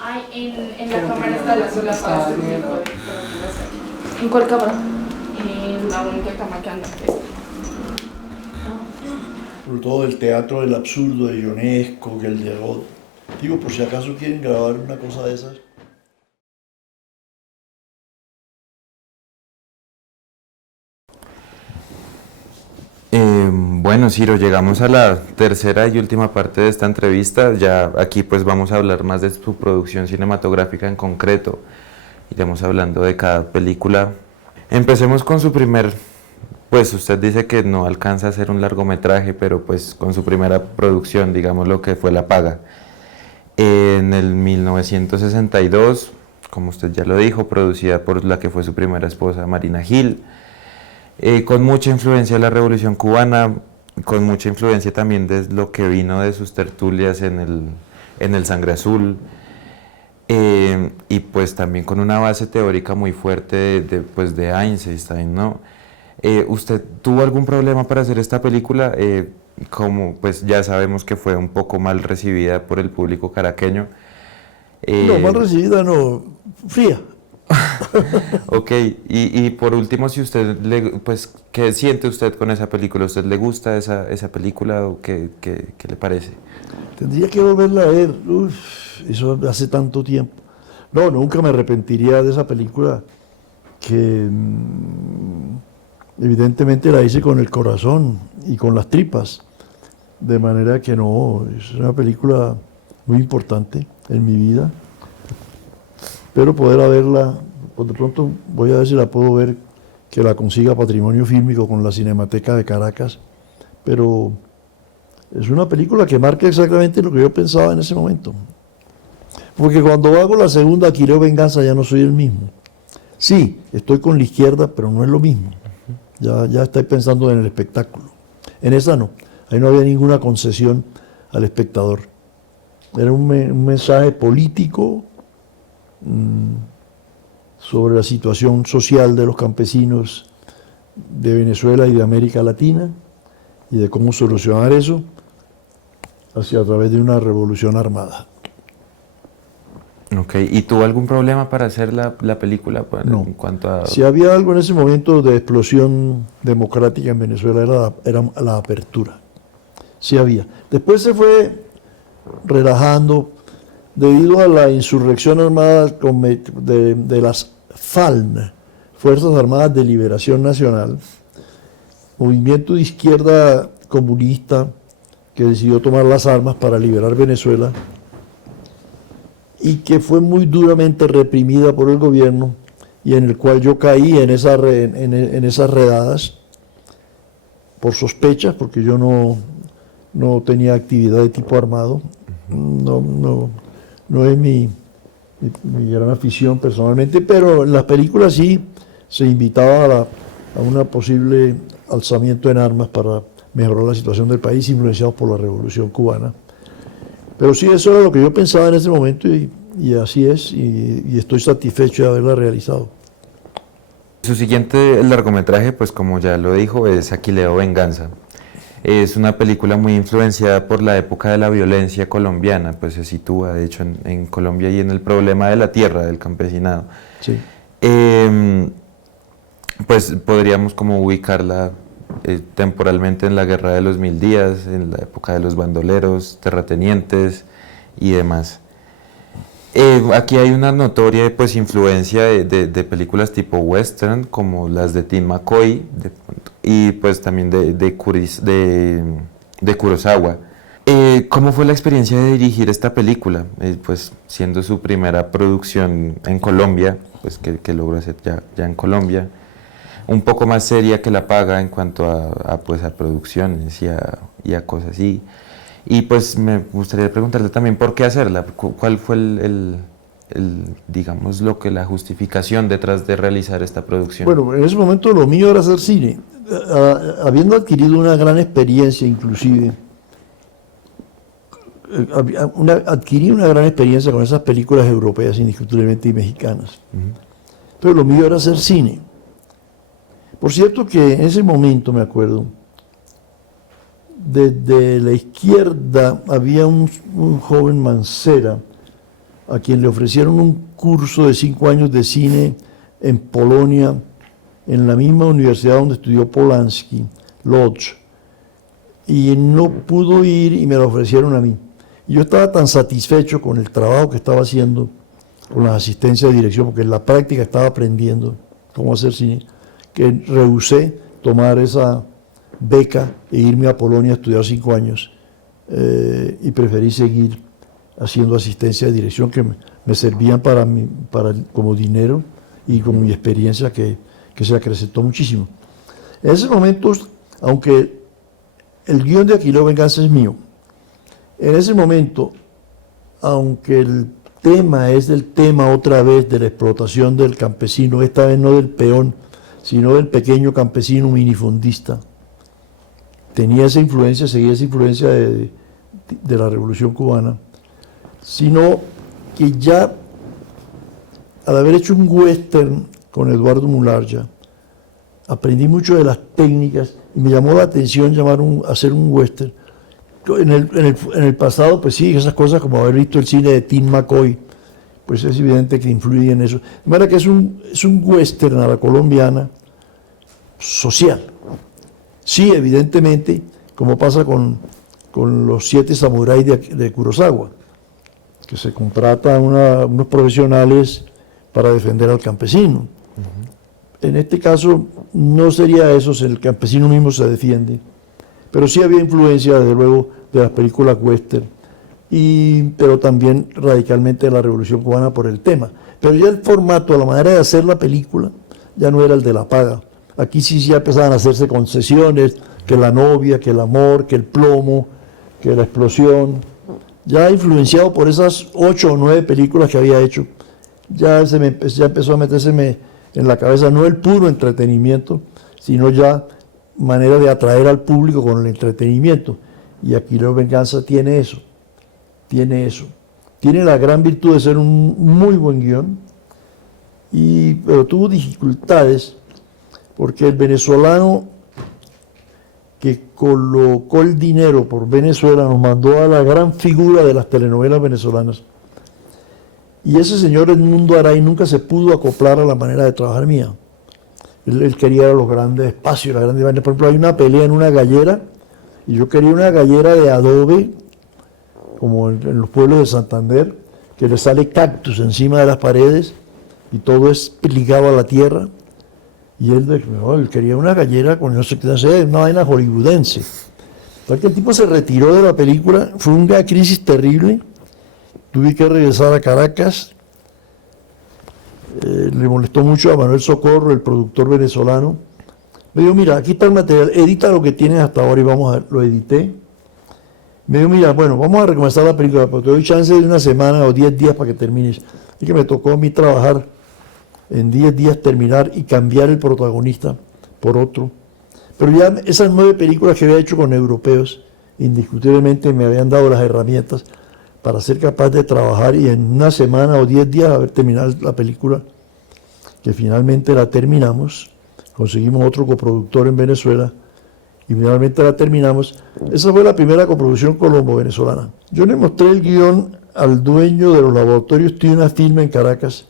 Ay, en la cámara está la sola para este tipo de fotografías. ¿En cuál cámara? En la única cámara que anda. Sobre todo el teatro del absurdo de Ionesco, que el de Rod. Digo, por si acaso quieren grabar una cosa de esas. Bueno, Ciro, llegamos a la tercera y última parte de esta entrevista. Ya aquí pues vamos a hablar más de su producción cinematográfica en concreto. Iremos hablando de cada película. Empecemos con su primer, pues usted dice que no alcanza a hacer un largometraje, pero pues con su primera producción, digamos lo que fue La Paga. En el 1962, como usted ya lo dijo, producida por la que fue su primera esposa, Marina Gil. Con mucha influencia de la Revolución Cubana, con mucha influencia también de lo que vino de sus tertulias en el Sangre Azul, y pues también con una base teórica muy fuerte pues de Eisenstein, ¿no? ¿Usted tuvo algún problema para hacer esta película? Como pues ya sabemos que fue un poco mal recibida por el público caraqueño. No, mal recibida, no, fría. Ok, y por último, si usted pues, ¿qué siente usted con esa película? ¿A usted le gusta esa película o qué le parece? Tendría que volverla a ver. Uf, eso hace tanto tiempo. No, nunca me arrepentiría de esa película que evidentemente la hice con el corazón y con las tripas. De manera que no, es una película muy importante en mi vida. Espero poder verla, por de pronto voy a ver si la puedo ver, que la consiga Patrimonio Fílmico con la Cinemateca de Caracas, pero es una película que marca exactamente lo que yo pensaba en ese momento. Porque cuando hago la segunda, Quireo Venganza, ya no soy el mismo. Sí, estoy con la izquierda, pero no es lo mismo. Ya estoy pensando en el espectáculo. En esa no, ahí no había ninguna concesión al espectador. Era un mensaje político sobre la situación social de los campesinos de Venezuela y de América Latina y de cómo solucionar eso hacia a través de una revolución armada. Ok, ¿y tuvo algún problema para hacer la película? No. En cuanto a... Si había algo en ese momento de explosión democrática en Venezuela era la apertura. Sí había. Después se fue relajando debido a la insurrección armada de las FALN, Fuerzas Armadas de Liberación Nacional, movimiento de izquierda comunista que decidió tomar las armas para liberar Venezuela y que fue muy duramente reprimida por el gobierno y en el cual yo caí en esas redadas por sospechas, porque yo no tenía actividad de tipo armado, no es mi gran afición personalmente, pero en las películas sí se invitaba a una posible alzamiento en armas para mejorar la situación del país, influenciados por la Revolución Cubana. Pero sí, eso era lo que yo pensaba en ese momento y así es, y estoy satisfecho de haberla realizado. Su siguiente largometraje, pues como ya lo dijo, es Aquileo Venganza. Es una película muy influenciada por la época de la violencia colombiana, pues se sitúa de hecho en Colombia y en el problema de la tierra, del campesinado. Sí. Pues podríamos como ubicarla temporalmente en la Guerra de los 1000 días, en la época de los bandoleros, terratenientes y demás. Aquí hay una notoria pues influencia de películas tipo western, como las de Tim McCoy, y pues también de Kurosawa. ¿Cómo fue la experiencia de dirigir esta película? Pues siendo su primera producción en Colombia, pues que logró hacer ya en Colombia, un poco más seria que La Paga en cuanto a producciones y a cosas así. Y pues me gustaría preguntarle también por qué hacerla, cuál fue digamos, la justificación detrás de realizar esta producción. Bueno, en ese momento lo mío era hacer cine. Habiendo adquirido una gran experiencia, inclusive, adquirí una gran experiencia con esas películas europeas, indiscutiblemente, y mexicanas. Entonces lo mío era hacer cine. Por cierto que en ese momento, me acuerdo, desde la izquierda había un joven Mancera, a quien le ofrecieron un curso de 5 años de cine en Polonia, en la misma universidad donde estudió Polanski, Łódź, y no pudo ir y me lo ofrecieron a mí. Y yo estaba tan satisfecho con el trabajo que estaba haciendo, con las asistencias de dirección, porque en la práctica estaba aprendiendo cómo hacer cine, que rehusé tomar esa beca e irme a Polonia a estudiar 5 años y preferí seguir haciendo asistencia de dirección que me servían como dinero y como mi experiencia que se acrecentó muchísimo. En ese momento, aunque el guión de Aquileo Venganza es mío, en ese momento, aunque el tema es del tema otra vez de la explotación del campesino, esta vez no del peón, sino del pequeño campesino minifundista, tenía esa influencia, seguía esa influencia de la Revolución Cubana, sino que ya al haber hecho un western con Eduardo Mularja, aprendí mucho de las técnicas y me llamó la atención hacer un western. En el pasado, pues sí, esas cosas como haber visto el cine de Tim McCoy, pues es evidente que influye en eso. De manera que es un western a la colombiana social. Sí, evidentemente, como pasa con los 7 samuráis de Kurosawa, que se contrata a unos profesionales para defender al campesino. En este caso no sería eso, el campesino mismo se defiende, pero sí había influencia, desde luego, de las películas western, pero también radicalmente de la Revolución Cubana por el tema. Pero ya el formato, la manera de hacer la película, ya no era el de la paga. Aquí sí ya empezaban a hacerse concesiones, que la novia, que el amor, que el plomo, que la explosión. Ya influenciado por esas 8 o 9 películas que había hecho, ya empezó a metérseme en la cabeza no el puro entretenimiento, sino ya manera de atraer al público con el entretenimiento. Y Aquileo Venganza tiene eso. Tiene la gran virtud de ser un muy buen guión, pero tuvo dificultades porque el venezolano que colocó el dinero por Venezuela nos mandó a la gran figura de las telenovelas venezolanas. Y ese señor Edmundo Aray nunca se pudo acoplar a la manera de trabajar mía. Él quería los grandes espacios, las grandes vainas. Por ejemplo, hay una pelea en una gallera, y yo quería una gallera de adobe, como en los pueblos de Santander, que le sale cactus encima de las paredes, y todo es ligado a la tierra. Y él quería una gallera con no sé qué hacer, una vaina hollywoodense. Entonces el tipo se retiró de la película, fue una crisis terrible, tuve que regresar a Caracas, le molestó mucho a Manuel Socorro, el productor venezolano. Me dijo, mira, aquí está el material, edita lo que tienes hasta ahora y vamos a ver, lo edité. Me dijo, mira, bueno, vamos a recomenzar la película, pero te doy chance de una semana o 10 días para que termines. Y que me tocó a mí trabajar en 10 días, terminar y cambiar el protagonista por otro. Pero ya esas 9 películas que había hecho con europeos, indiscutiblemente me habían dado las herramientas para ser capaz de trabajar y en una semana o 10 días haber terminado la película, que finalmente la terminamos, conseguimos otro coproductor en Venezuela y finalmente la terminamos. Esa fue la primera coproducción colombo-venezolana. Yo le mostré el guión al dueño de los laboratorios Tuna Film en Caracas,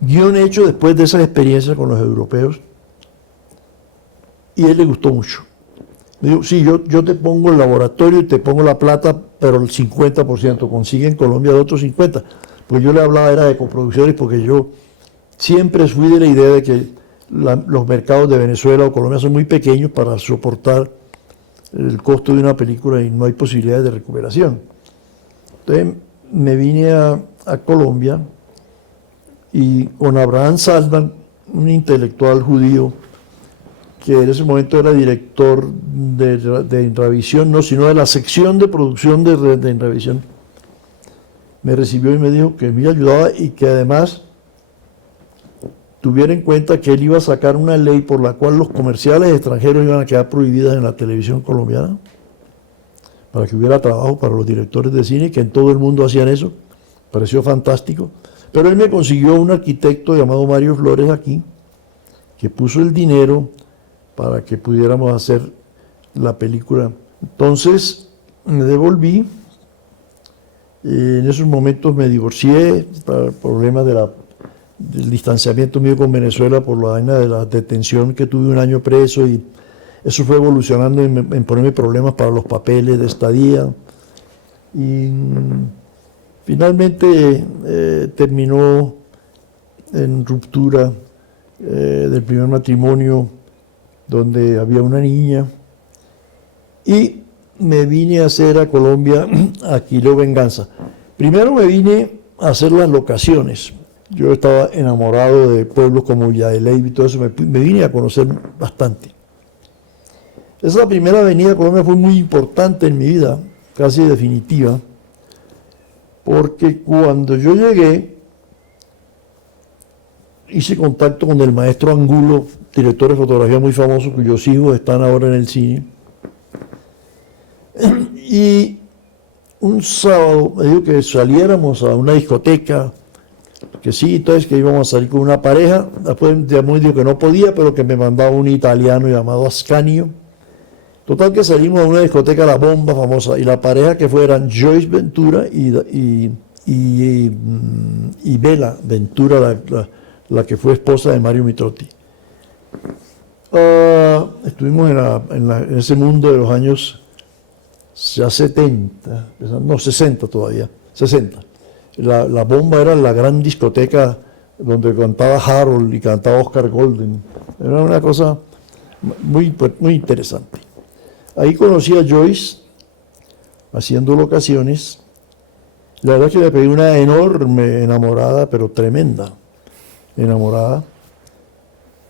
guión hecho después de esas experiencias con los europeos, y a él le gustó mucho. Me dijo, sí, yo te pongo el laboratorio y te pongo la plata, pero el 50%, consigue en Colombia el otro 50%, porque yo le hablaba era de coproducciones, porque yo siempre fui de la idea de que los mercados de Venezuela o Colombia son muy pequeños para soportar el costo de una película y no hay posibilidades de recuperación. Entonces me vine a Colombia y con Abraham Salman, un intelectual judío, que en ese momento era director de Inravisión, no, sino de la sección de producción de Inravisión, me recibió y me dijo que me ayudaba y que además tuviera en cuenta que él iba a sacar una ley por la cual los comerciales extranjeros iban a quedar prohibidas en la televisión colombiana, para que hubiera trabajo para los directores de cine, que en todo el mundo hacían eso. Pareció fantástico. Pero él me consiguió un arquitecto llamado Mario Flores aquí, que puso el dinero para que pudiéramos hacer la película. Entonces me devolví En esos momentos me divorcié por problemas del distanciamiento mío con Venezuela por la vaina de la detención, que tuve un año preso, y eso fue evolucionando en ponerme problemas para los papeles de estadía. Y finalmente terminó en ruptura del primer matrimonio, donde había una niña, y me vine a hacer a Colombia Aquileo Venganza. Primero me vine a hacer las locaciones. Yo estaba enamorado de pueblos como Villa de Leyva y todo eso, me vine a conocer bastante. Esa primera venida a Colombia fue muy importante en mi vida, casi definitiva, porque cuando yo llegué, hice contacto con el maestro Angulo, director de fotografía muy famoso, cuyos hijos están ahora en el cine. Y un sábado me dijo que saliéramos a una discoteca, que sí, entonces que íbamos a salir con una pareja. Después ya me dijo que no podía, pero que me mandaba un italiano llamado Ascanio. Total que salimos a una discoteca, La Bomba, famosa, y la pareja que fue eran Joyce Ventura y Bella Ventura, la que fue esposa de Mario Mitrotti. Estuvimos en ese mundo de los años ya 70, no 60 todavía, 60. La Bomba era la gran discoteca donde cantaba Harold y cantaba Oscar Golden. Era una cosa muy, muy interesante. Ahí conocí a Joyce haciendo locaciones. La verdad es que le pegué una enorme enamorada, pero tremenda enamorada.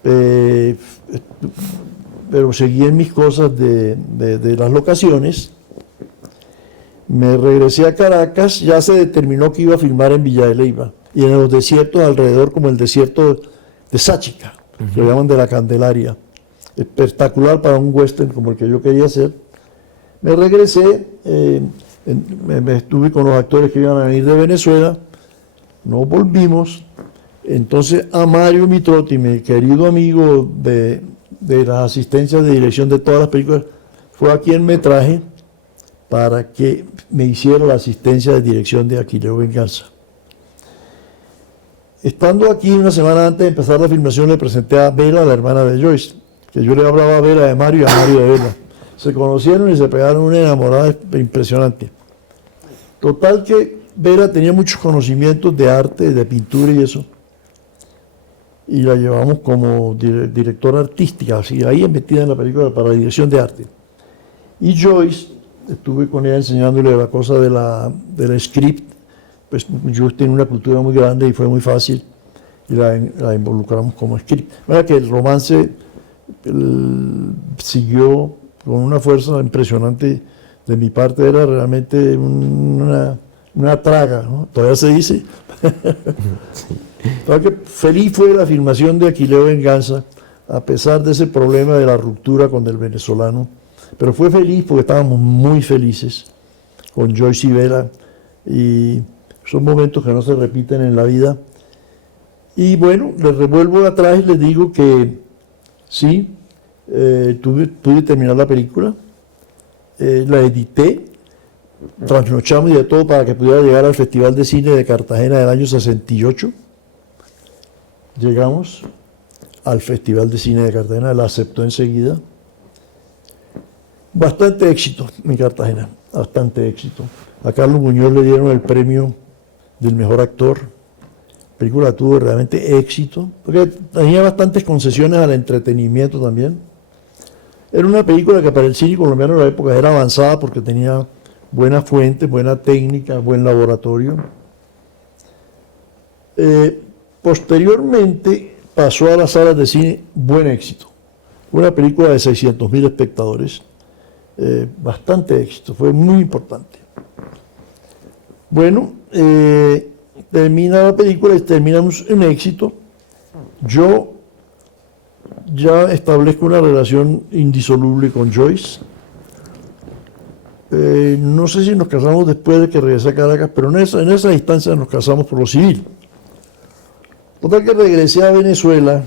Pero seguí en mis cosas de las locaciones. Me regresé a Caracas, ya se determinó que iba a filmar en Villa de Leyva y en los desiertos alrededor, como el desierto de Sáchica, que lo llaman de la Candelaria. Espectacular para un western como el que yo quería hacer. Me regresé, me estuve con los actores que iban a venir de Venezuela, nos volvimos. Entonces a Mario Mitrotti, mi querido amigo de las asistencias de dirección de todas las películas, fue a quien me traje para que me hiciera la asistencia de dirección de Aquileo Venganza. Estando aquí una semana antes de empezar la filmación, le presenté a Bella, la hermana de Joyce, que yo le hablaba a Bella de Mario y a Mario de Bella. Se conocieron y se pegaron una enamorada impresionante. Total que Bella tenía muchos conocimientos de arte, de pintura y eso, y la llevamos como directora artística, así ahí metida en la película para la dirección de arte. Y Joyce, estuve con ella enseñándole la cosa del script, pues yo tengo una cultura muy grande y fue muy fácil, y la involucramos como script. Mira que el romance siguió con una fuerza impresionante de mi parte, era realmente una traga, ¿no? Todavía se dice. Que feliz fue la filmación de Aquileo Venganza, a pesar de ese problema de la ruptura con el venezolano, pero fue feliz porque estábamos muy felices con Joyce y Bella, y son momentos que no se repiten en la vida. Y bueno, les revuelvo atrás y les digo que sí, pude terminar la película, la edité, trasnochamos y de todo para que pudiera llegar al Festival de Cine de Cartagena del año 68. Llegamos al Festival de Cine de Cartagena, la aceptó enseguida. Bastante éxito en Cartagena, bastante éxito. A Carlos Muñoz le dieron el premio del mejor actor. La película tuvo realmente éxito, porque tenía bastantes concesiones al entretenimiento también. Era una película que para el cine colombiano de la época era avanzada porque tenía buena fuente, buena técnica, buen laboratorio. Posteriormente pasó a las salas de cine, buen éxito. Una película de 600.000 espectadores, bastante éxito, fue muy importante. Bueno, termina la película y terminamos en éxito. Yo ya establezco una relación indisoluble con Joyce. No sé si nos casamos después de que regresé a Caracas, pero en esa instancia nos casamos por lo civil. Total que regresé a Venezuela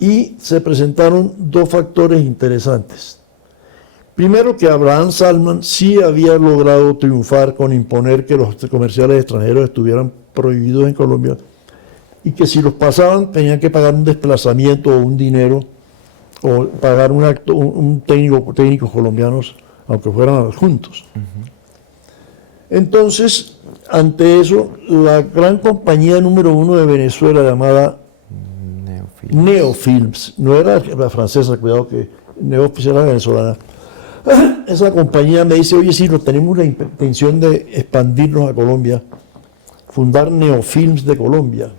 y se presentaron dos factores interesantes. Primero que Abraham Salman sí había logrado triunfar con imponer que los comerciales extranjeros estuvieran prohibidos en Colombia y que si los pasaban tenían que pagar un desplazamiento o un dinero o pagar un técnicos colombianos, aunque fueran adjuntos. Entonces, ante eso, la gran compañía número 1 de Venezuela llamada Neofilms, no era la francesa, cuidado que Neofilms era venezolana. Esa compañía me dice, oye, sí, tenemos la intención de expandirnos a Colombia, fundar Neofilms de Colombia.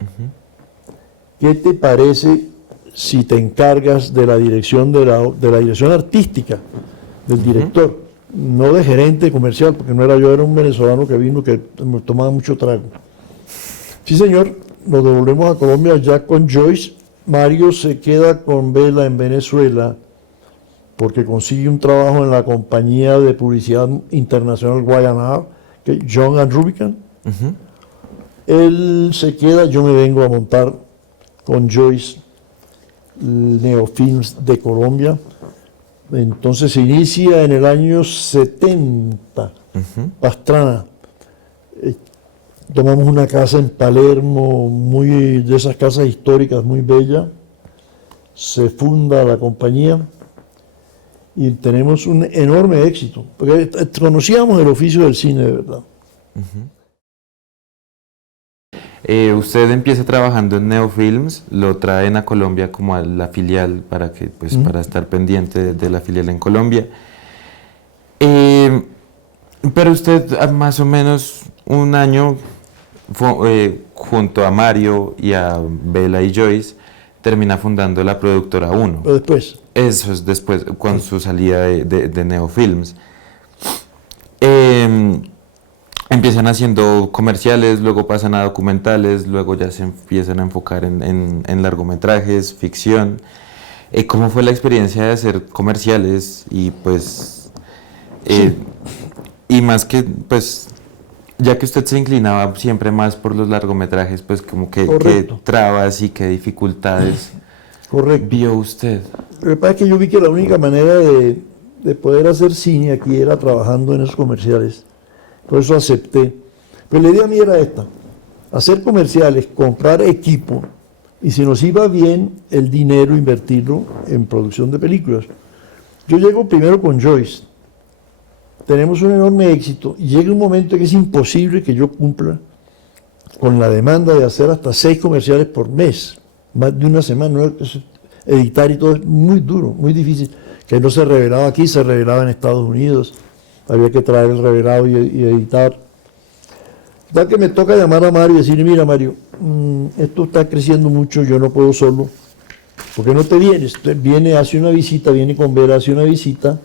¿Qué te parece si te encargas de la dirección de la dirección artística del director, no de gerente comercial, porque no era yo, era un venezolano que vino que me tomaba mucho trago? Sí, señor, nos devolvemos a Colombia ya con Joyce. Mario se queda con Vela en Venezuela porque consigue un trabajo en la compañía de publicidad internacional Guayanab, que John and Rubicon. Él se queda, yo me vengo a montar con Joyce Neofilms de Colombia. Entonces se inicia en el año 70, Pastrana. Tomamos una casa en Palermo, muy de esas casas históricas, muy bella. Se funda la compañía y tenemos un enorme éxito, porque conocíamos el oficio del cine, de verdad. Usted empieza trabajando en Neofilms, lo traen a Colombia como a la filial para que, pues, para estar pendiente de la filial en Colombia. Pero usted más o menos un año junto a Mario y a Vela y Joyce termina fundando la productora 1. Pero después. Eso es después, con su salida de Neofilms. Empiezan haciendo comerciales, luego pasan a documentales, luego ya se empiezan a enfocar en largometrajes, ficción. ¿Cómo fue la experiencia de hacer comerciales? Y pues, y más que, pues, ya que usted se inclinaba siempre más por los largometrajes, pues como que qué trabas y qué dificultades vio usted. Lo que pasa es que yo vi que la única manera de poder hacer cine aquí era trabajando en esos comerciales. Por eso acepté. Pero la idea mía era esta: hacer comerciales, comprar equipo y si nos iba bien el dinero, invertirlo en producción de películas. Yo llego primero con Joyce. Tenemos un enorme éxito y llega un momento que es imposible que yo cumpla con la demanda de hacer hasta 6 comerciales por mes, más de una semana. ¿No? Editar y todo es muy duro, muy difícil, que no se revelaba aquí, se revelaba en Estados Unidos, había que traer el revelado y editar. Da que me toca llamar a Mario y decirle, mira Mario, esto está creciendo mucho, yo no puedo solo, ¿por qué no te vienes? Usted viene, hace una visita, viene con Vera, hace una visita,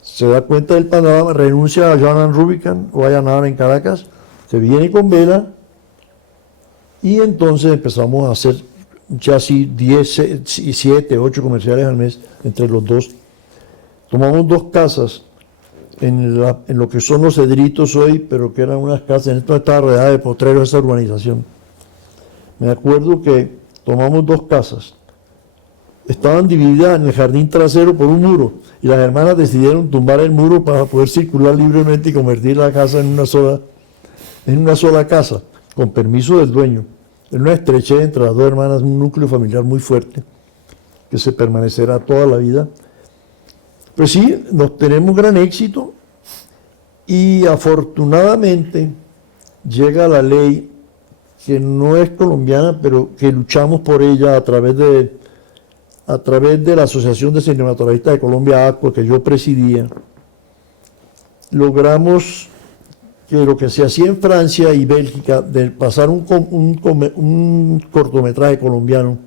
se da cuenta del panorama, renuncia a John and Rubicon, o a Guayanab en Caracas, se viene con Vela y entonces empezamos a hacer ya así 10, 7, 8 comerciales al mes entre los dos. Tomamos 2 casas en lo que son los Cedritos hoy, pero que eran unas casas, en esto estaba rodeada de potreros esa urbanización. Me acuerdo que tomamos 2 casas, estaban divididas en el jardín trasero por un muro, y las hermanas decidieron tumbar el muro para poder circular libremente y convertir la casa en una sola casa, con permiso del dueño. En una estrechez entre las 2 hermanas, un núcleo familiar muy fuerte, que se permanecerá toda la vida. Pues sí, nos tenemos gran éxito y afortunadamente llega la ley que no es colombiana, pero que luchamos por ella a través de la Asociación de Cinematografistas de Colombia, ACO, que yo presidía. Logramos que lo que se hacía en Francia y Bélgica, de pasar un cortometraje colombiano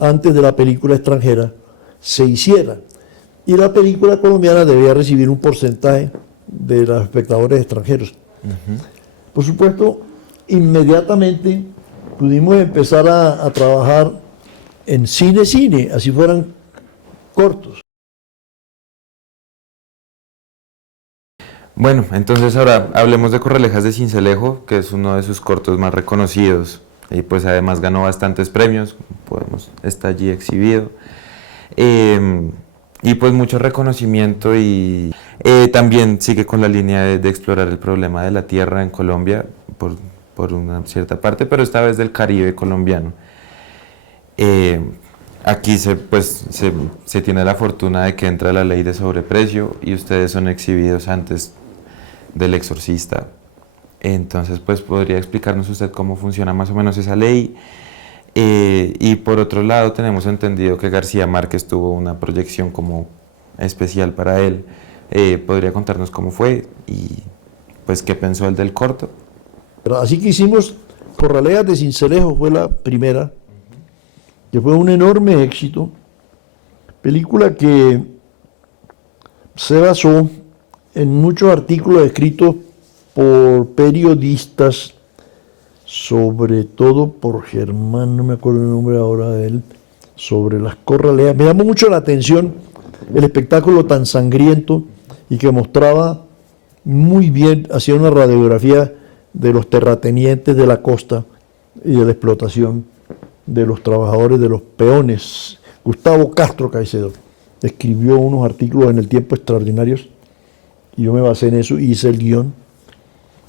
antes de la película extranjera, se hiciera. Y la película colombiana debía recibir un porcentaje de los espectadores extranjeros. Por supuesto, inmediatamente pudimos empezar a trabajar en cine, así fueran cortos. Bueno, entonces ahora hablemos de Corralejas de Sincelejo, que es uno de sus cortos más reconocidos y pues además ganó bastantes premios, está allí exhibido. y pues mucho reconocimiento y también sigue con la línea de explorar el problema de la tierra en Colombia por una cierta parte, pero esta vez del Caribe colombiano. Aquí se tiene la fortuna de que entra la ley de sobreprecio y ustedes son exhibidos antes del Exorcista. Entonces, pues podría explicarnos usted cómo funciona más o menos esa ley. Y por otro lado, tenemos entendido que García Márquez tuvo una proyección como especial para él. ¿Podría contarnos cómo fue y pues qué pensó él del corto? Pero así que hicimos Corraleas de Sincelejo, fue la primera, que fue un enorme éxito. Película que se basó en muchos artículos escritos por periodistas, sobre todo por Germán, no me acuerdo el nombre ahora de él, sobre las corraleas. Me llamó mucho la atención el espectáculo tan sangriento y que mostraba muy bien, hacía una radiografía de los terratenientes de la costa y de la explotación de los trabajadores, de los peones. Gustavo Castro Caicedo escribió unos artículos en El Tiempo extraordinarios y yo me basé en eso, hice el guión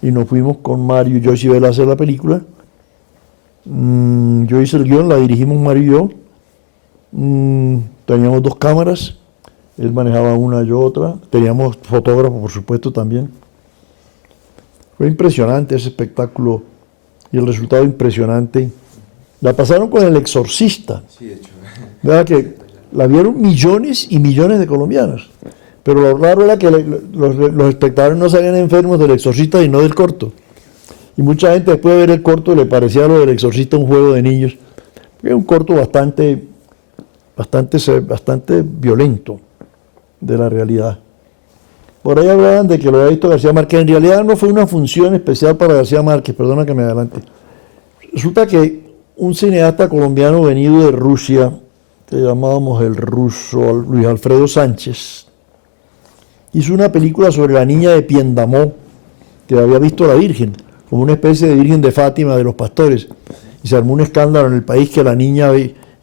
y nos fuimos con Mario y Joyce Vela a hacer la película. Yo hice el guión, la dirigimos Mario y yo. Teníamos 2 cámaras, él manejaba una, yo otra. Teníamos fotógrafo, por supuesto, también. Fue impresionante ese espectáculo y el resultado impresionante. La pasaron con El Exorcista. Sí, de hecho. ¿Verdad? Que la vieron millones y millones de colombianos. Pero lo raro era que los espectadores no salían enfermos del Exorcista y no del corto. Y mucha gente después de ver el corto le parecía lo del Exorcista un juego de niños. Es un corto bastante violento de la realidad. Por ahí hablaban de que lo había visto García Márquez. En realidad no fue una función especial para García Márquez, perdona que me adelante. Resulta que un cineasta colombiano venido de Rusia, que llamábamos el ruso Luis Alfredo Sánchez, hizo una película sobre la niña de Piendamó, que había visto a la Virgen, como una especie de Virgen de Fátima de los pastores. Y se armó un escándalo en el país que la niña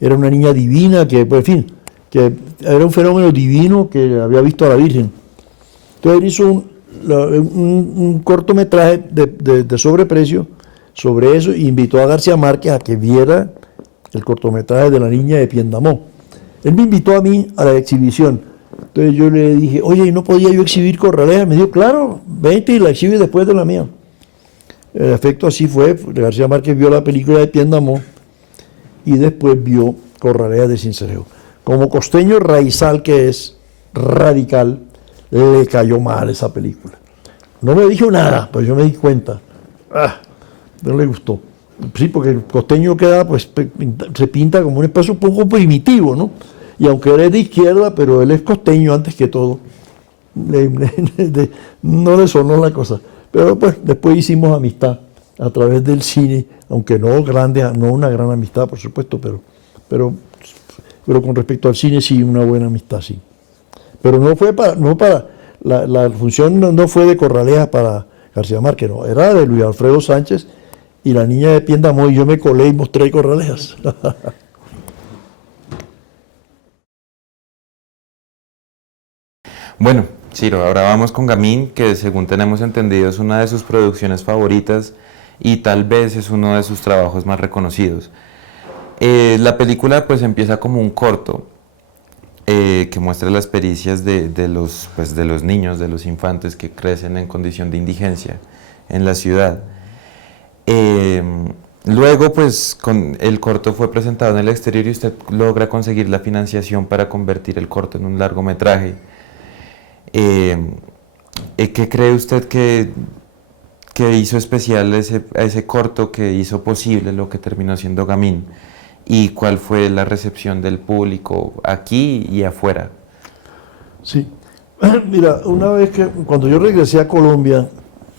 era una niña divina, que, pues, en fin, que era un fenómeno divino que había visto a la Virgen. Entonces él hizo un cortometraje de sobreprecio sobre eso e invitó a García Márquez a que viera el cortometraje de la niña de Piendamó. Él me invitó a mí a la exhibición. Entonces yo le dije, oye, ¿y no podía yo exhibir Corralejas? Me dijo, claro, vente y la exhibes después de la mía. En efecto, así fue. García Márquez vio la película de Piendamó y después vio Corralejas de Sincelejo. Como costeño raizal que es, radical, le cayó mal esa película. No me dijo nada, pues yo me di cuenta. No le gustó. Sí, porque el costeño queda, pues, se pinta como un espacio un poco primitivo, ¿no? Y aunque él es de izquierda, pero él es costeño antes que todo. No le sonó la cosa. Pero pues después hicimos amistad a través del cine, aunque no grande, no una gran amistad, por supuesto, pero con respecto al cine sí, una buena amistad, sí. Pero la función no fue de Corralejas para García Márquez, no, era de Luis Alfredo Sánchez y la niña de Piendamó, y yo me colé y mostré Corralejas. Bueno, Ciro, ahora vamos con Gamín, que según tenemos entendido es una de sus producciones favoritas y tal vez es uno de sus trabajos más reconocidos. La película pues empieza como un corto que muestra las pericias de los niños, de los infantes que crecen en condición de indigencia en la ciudad. Luego pues el corto fue presentado en el exterior y usted logra conseguir la financiación para convertir el corto en un largometraje. ¿Qué cree usted que hizo especial a ese corto que hizo posible lo que terminó siendo Gamín? ¿Y cuál fue la recepción del público aquí y afuera? Sí, mira, una vez cuando yo regresé a Colombia,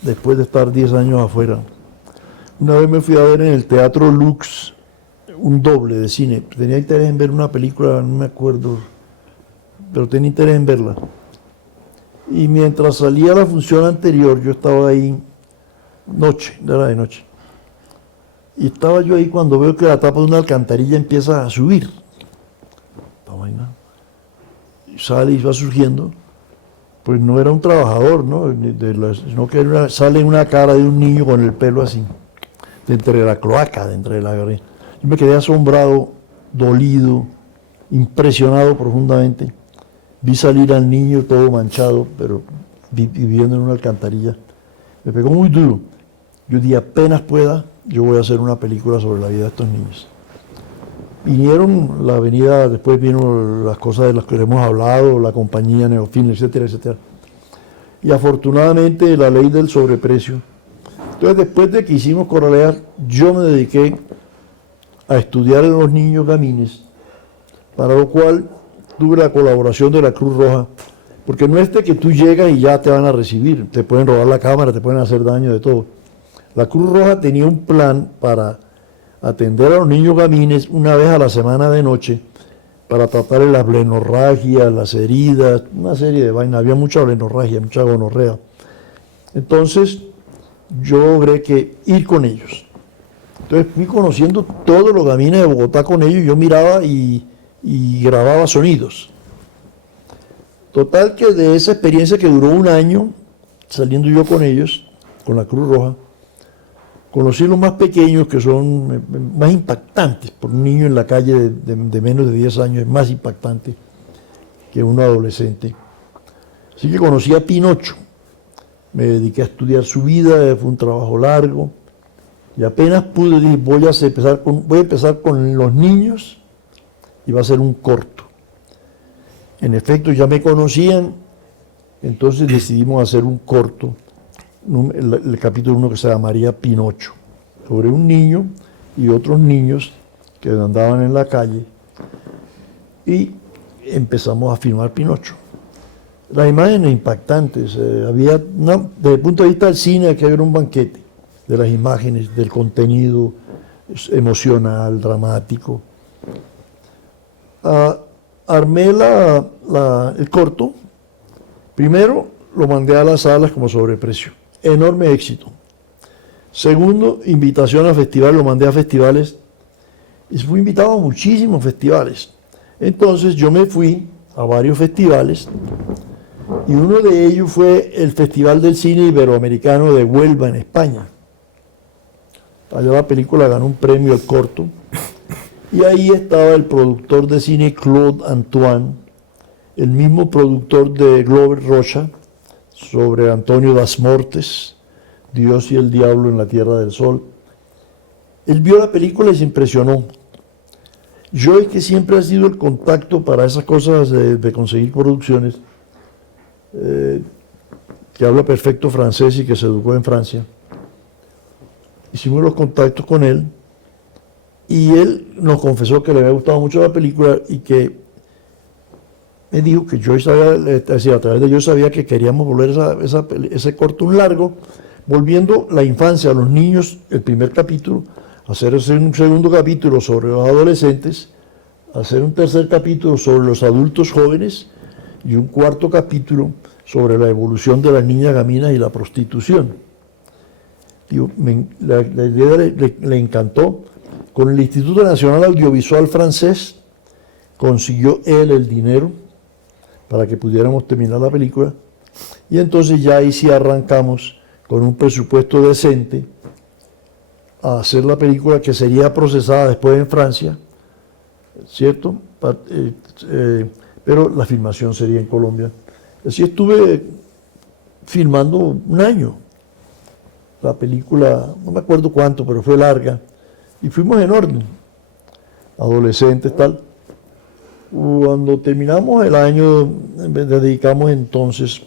después de estar 10 años afuera, una vez me fui a ver en el Teatro Lux un doble de cine. Tenía interés en ver una película, no me acuerdo, pero tenía interés en verla. Y mientras salía la función anterior, yo estaba ahí, era de noche. Y estaba yo ahí cuando veo que la tapa de una alcantarilla empieza a subir. sale y va surgiendo, pues no era un trabajador, ¿no? Sino que sale una cara de un niño con el pelo así, de entre la cloaca, de entre la garganta. Yo me quedé asombrado, dolido, impresionado profundamente. Vi salir al niño todo manchado, pero viviendo en una alcantarilla. Me pegó muy duro. Yo dije, apenas pueda, yo voy a hacer una película sobre la vida de estos niños. Vinieron la avenida, después vino las cosas de las que hemos hablado, la compañía Neofilm, etcétera, etcétera. Y afortunadamente la ley del sobreprecio. Entonces, después de que hicimos Corralear, yo me dediqué a estudiar en los niños gamines, para lo cual tuve la colaboración de la Cruz Roja, porque no es de que tú llegas y ya te van a recibir, te pueden robar la cámara, te pueden hacer daño, de todo. La Cruz Roja tenía un plan para atender a los niños gamines una vez a la semana de noche, para tratar las blenorragias, las heridas, una serie de vainas. Había mucha blenorragia, mucha gonorrea. Entonces, yo logré que ir con ellos. Entonces fui conociendo todos los gamines de Bogotá con ellos, yo miraba y grababa sonidos. Total que de esa experiencia que duró un año, saliendo yo con ellos, con la Cruz Roja, conocí los más pequeños, que son más impactantes. Por un niño en la calle de menos de 10 años es más impactante que un adolescente. Así que conocí a Pinocho. Me dediqué a estudiar su vida, fue un trabajo largo. Y apenas pude, dije, voy a empezar con los niños y va a ser un corto. En efecto, ya me conocían, entonces decidimos hacer un corto, el capítulo 1 que se llamaría Pinocho, sobre un niño y otros niños que andaban en la calle, y empezamos a filmar Pinocho. Las imágenes impactantes, desde el punto de vista del cine, aquí había un banquete de las imágenes, del contenido emocional, dramático. Armé el corto. Primero lo mandé a las salas como sobreprecio. Enorme éxito. Segundo, invitación a festivales, lo mandé a festivales. Y fui invitado a muchísimos festivales. Entonces yo me fui a varios festivales y uno de ellos fue el Festival del Cine Iberoamericano de Huelva, en España. Allá la película ganó un premio, el corto. Y ahí estaba el productor de cine Claude Antoine, el mismo productor de Glover Rocha, sobre Antonio das Mortes, Dios y el Diablo en la Tierra del Sol. Él vio la película y se impresionó. Yo, que siempre ha sido el contacto para esas cosas de conseguir producciones, que habla perfecto francés y que se educó en Francia, hicimos los contactos con él. Y él nos confesó que le había gustado mucho la película y que me dijo que yo sabía, a través de yo sabía que queríamos volver ese corto un largo, volviendo la infancia a los niños, el primer capítulo, hacer un segundo capítulo sobre los adolescentes, hacer un tercer capítulo sobre los adultos jóvenes y un cuarto capítulo sobre la evolución de las niñas gaminas y la prostitución. Digo, la idea le encantó. Con el Instituto Nacional Audiovisual Francés consiguió él el dinero para que pudiéramos terminar la película, y entonces ya ahí sí arrancamos con un presupuesto decente a hacer la película, que sería procesada después en Francia, ¿cierto? Pero la filmación sería en Colombia. Así estuve filmando un año. La película, no me acuerdo cuánto, pero fue larga. Y fuimos en orden, adolescentes, tal. Cuando terminamos el año, dedicamos entonces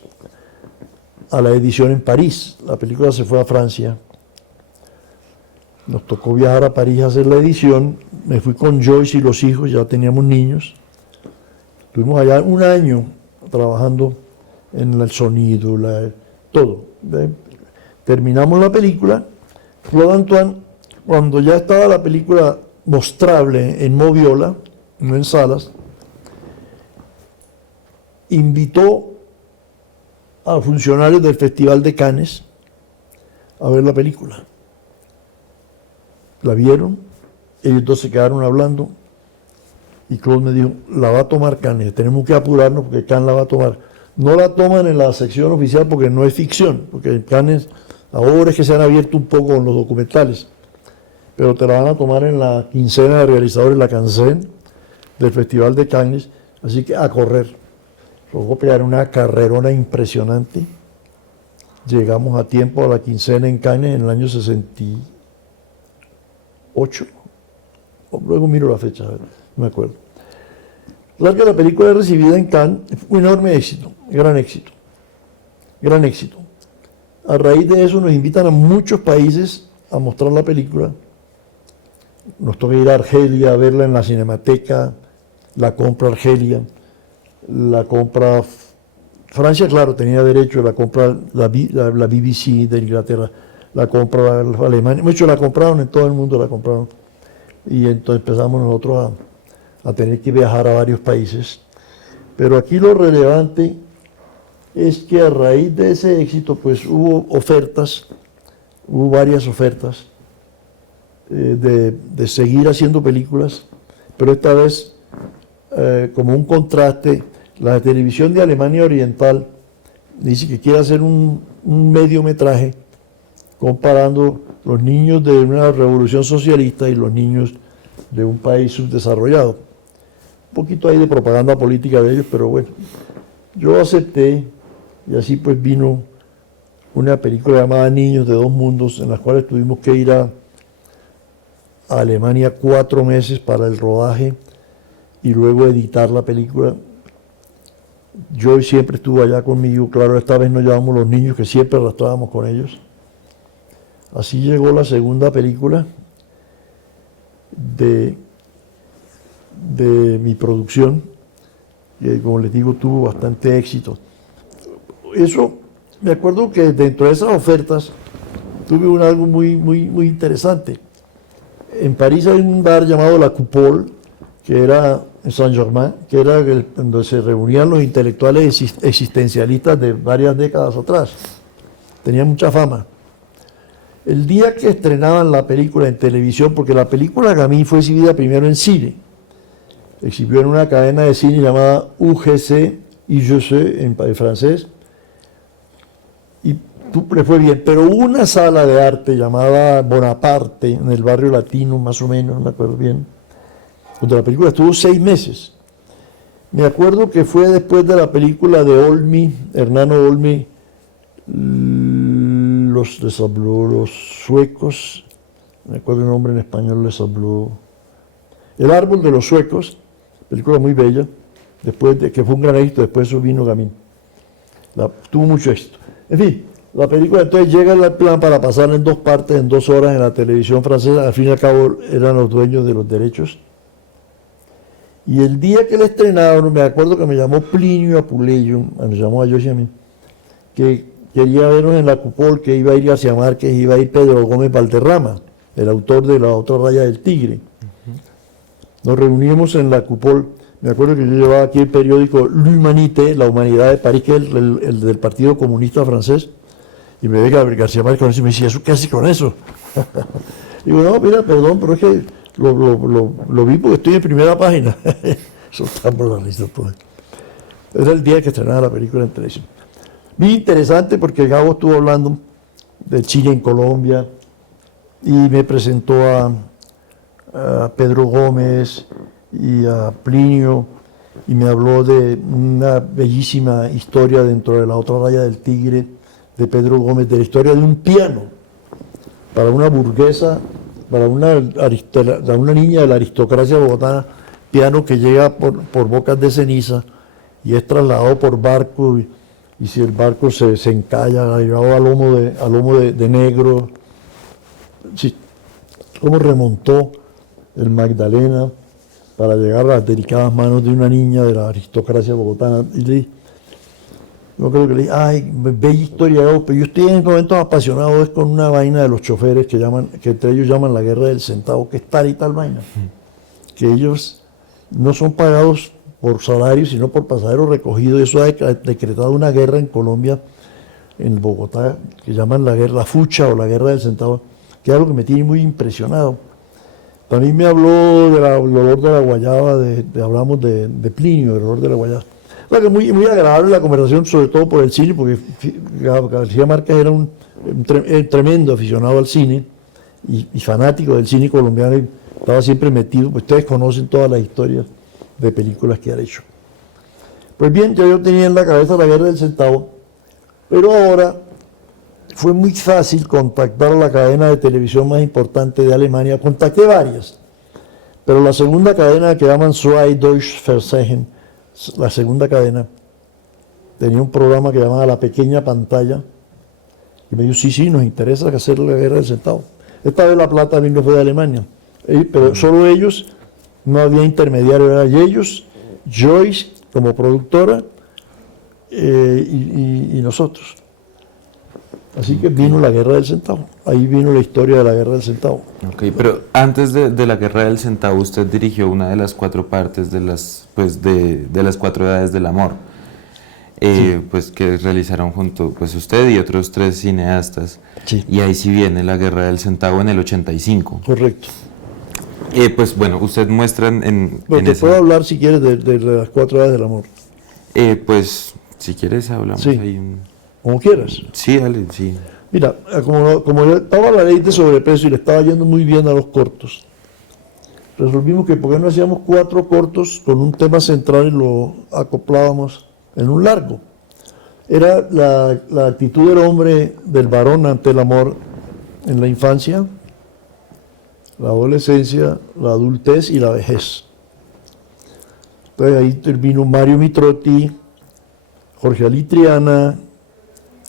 a la edición en París. La película se fue a Francia. Nos tocó viajar a París a hacer la edición. Me fui con Joyce y los hijos, ya teníamos niños. Estuvimos allá un año trabajando en el sonido, todo. Terminamos la película. Claude Antoine, cuando ya estaba la película mostrable en Moviola, no en salas, invitó a funcionarios del Festival de Cannes a ver la película. La vieron, ellos dos se quedaron hablando, y Claude me dijo, la va a tomar Cannes, tenemos que apurarnos porque Cannes la va a tomar. No la toman en la sección oficial porque no es ficción, porque en Cannes ahora es que se han abierto un poco con los documentales, pero te la van a tomar en la quincena de realizadores, la Cansen, del Festival de Cannes, así que a correr. Luego pegar una carrerona impresionante. Llegamos a tiempo a la quincena en Cannes en el año 68. Luego miro la fecha, no me acuerdo. Claro que la película es recibida en Cannes, fue un enorme éxito, gran éxito, gran éxito. A raíz de eso nos invitan a muchos países a mostrar la película. Nos toca ir a Argelia a verla en la Cinemateca, la compra Argelia, la compra Francia, claro, tenía derecho, la compra la BBC de Inglaterra, la compra Alemania, muchos la compraron, en todo el mundo la compraron. Y entonces empezamos nosotros a tener que viajar a varios países. Pero aquí lo relevante es que a raíz de ese éxito, pues hubo ofertas, hubo varias ofertas de seguir haciendo películas, pero esta vez como un contraste, la televisión de Alemania Oriental dice que quiere hacer un mediometraje comparando los niños de una revolución socialista y los niños de un país subdesarrollado. Un poquito ahí de propaganda política de ellos, pero bueno, yo acepté y así pues vino una película llamada Niños de dos mundos, en las cuales tuvimos que ir a Alemania 4 meses para el rodaje y luego editar la película. Joy siempre estuvo allá conmigo, claro, esta vez nos llevamos los niños que siempre arrastrábamos con ellos. Así llegó la segunda película de mi producción, que como les digo tuvo bastante éxito. Eso, me acuerdo que dentro de esas ofertas tuve algo muy interesante. En París hay un bar llamado La Coupole, que era en Saint-Germain, que era donde se reunían los intelectuales existencialistas de varias décadas atrás. Tenía mucha fama. El día que estrenaban la película en televisión, porque la película Gamín fue exhibida primero en cine, exhibió en una cadena de cine llamada UGC y Je sais en francés, y le fue bien, pero hubo una sala de arte llamada Bonaparte, en el barrio latino más o menos, no me acuerdo bien, donde la película estuvo 6 meses. Me acuerdo que fue después de la película de Olmi, Hernán Olmi, les habló los suecos, me acuerdo el nombre en español, les habló El árbol de los suecos, película muy bella, después de que fue un gran éxito, después eso vino Gamín. Tuvo mucho éxito. En fin, la película entonces llega al plan para pasarla en 2 partes, en 2 horas en la televisión francesa, al fin y al cabo eran los dueños de los derechos. Y el día que la estrenaron, me acuerdo que me llamó Plinio Apuleyo, me llamó a Yoshi a mí, que quería vernos en La Coupole, que iba a ir García Márquez, iba a ir Pedro Gómez Valderrama, el autor de La otra raya del tigre. Nos reunimos en La Coupole, me acuerdo que yo llevaba aquí el periódico L'Humanité, La Humanidad de París, que es el del Partido Comunista Francés, y me ve García Márquez con eso y me decía, ¿qué haces con eso? Digo, no, mira, perdón, pero es que lo vi porque estoy en primera página. Eso está por la lista todo. Era el día que estrenaba la película en televisión. Muy interesante porque Gabo estuvo hablando de Chile en Colombia y me presentó a Pedro Gómez y a Plinio y me habló de una bellísima historia dentro de La otra raya del tigre de Pedro Gómez, de la historia de un piano para una burguesa, para una niña de la aristocracia bogotana, piano que llega por Bocas de Ceniza y es trasladado por barco y si el barco se encalla, llevado a lomo de negro. Sí, cómo remontó el Magdalena para llegar a las delicadas manos de una niña de la aristocracia bogotana. Y yo creo que le dije, ay, bella historia, pero yo estoy en estos momentos apasionado es con una vaina de los choferes que entre ellos llaman la guerra del centavo, que es tal y tal vaina. Que ellos no son pagados por salario, sino por pasajeros recogidos. Eso ha decretado una guerra en Colombia, en Bogotá, que llaman la fucha o la guerra del centavo, que es algo que me tiene muy impresionado. También me habló del olor de la guayaba, hablamos de Plinio, del olor de la guayaba. O sea, que muy, muy agradable la conversación, sobre todo por el cine, porque García Márquez era un tremendo aficionado al cine y fanático del cine colombiano, y estaba siempre metido, pues ustedes conocen todas las historias de películas que ha hecho. Pues bien, yo tenía en la cabeza La Guerra del Centavo, pero ahora fue muy fácil contactar a la cadena de televisión más importante de Alemania. Contacté varias, pero la segunda cadena, que llaman Zwei Deutsche Fernsehen, la segunda cadena, tenía un programa que llamaba La Pequeña Pantalla, y me dijo, sí, nos interesa hacer La Guerra del Centavo. Esta vez la plata también no fue de Alemania, pero solo ellos, no había intermediario, eran ellos, Joyce como productora y nosotros. Así que vino La Guerra del Centavo, ahí vino la historia de La Guerra del Centavo. Ok, pero antes de La Guerra del Centavo usted dirigió una de las 4 partes de las, pues de las 4 edades del amor, Sí. pues que realizaron junto pues usted y otros 3 cineastas, Sí. y ahí sí viene La Guerra del Centavo en el 85. Correcto. Pues bueno, usted muestra en Pero te esa- puedo hablar, si quieres, de las 4 edades del amor, pues si quieres hablamos Sí. ahí. como quieras. Sí, dale, sí. Mira, como yo estaba la ley de sobrepeso y le estaba yendo muy bien a los cortos, resolvimos que por qué no hacíamos 4 cortos con un tema central y lo acoplábamos en un largo. Era la actitud del hombre, del varón ante el amor en la infancia, la adolescencia, la adultez y la vejez. Entonces ahí vino Mario Mitrotti, Jorge Alitriana,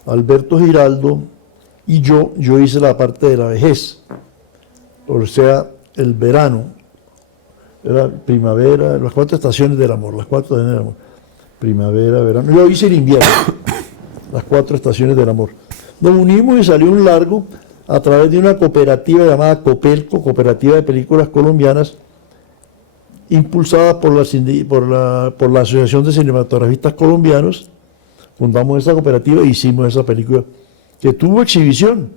Alberto Giraldo, y yo hice la parte de la vejez, o sea, el verano, era primavera, las 4 estaciones del amor, las 4 estaciones del amor, primavera, verano, yo hice el invierno, las 4 estaciones del amor. Nos unimos y salió un largo a través de una cooperativa llamada Copelco, Cooperativa de Películas Colombianas, impulsada por la Asociación de Cinematografistas Colombianos. Fundamos esa cooperativa e hicimos esa película que tuvo exhibición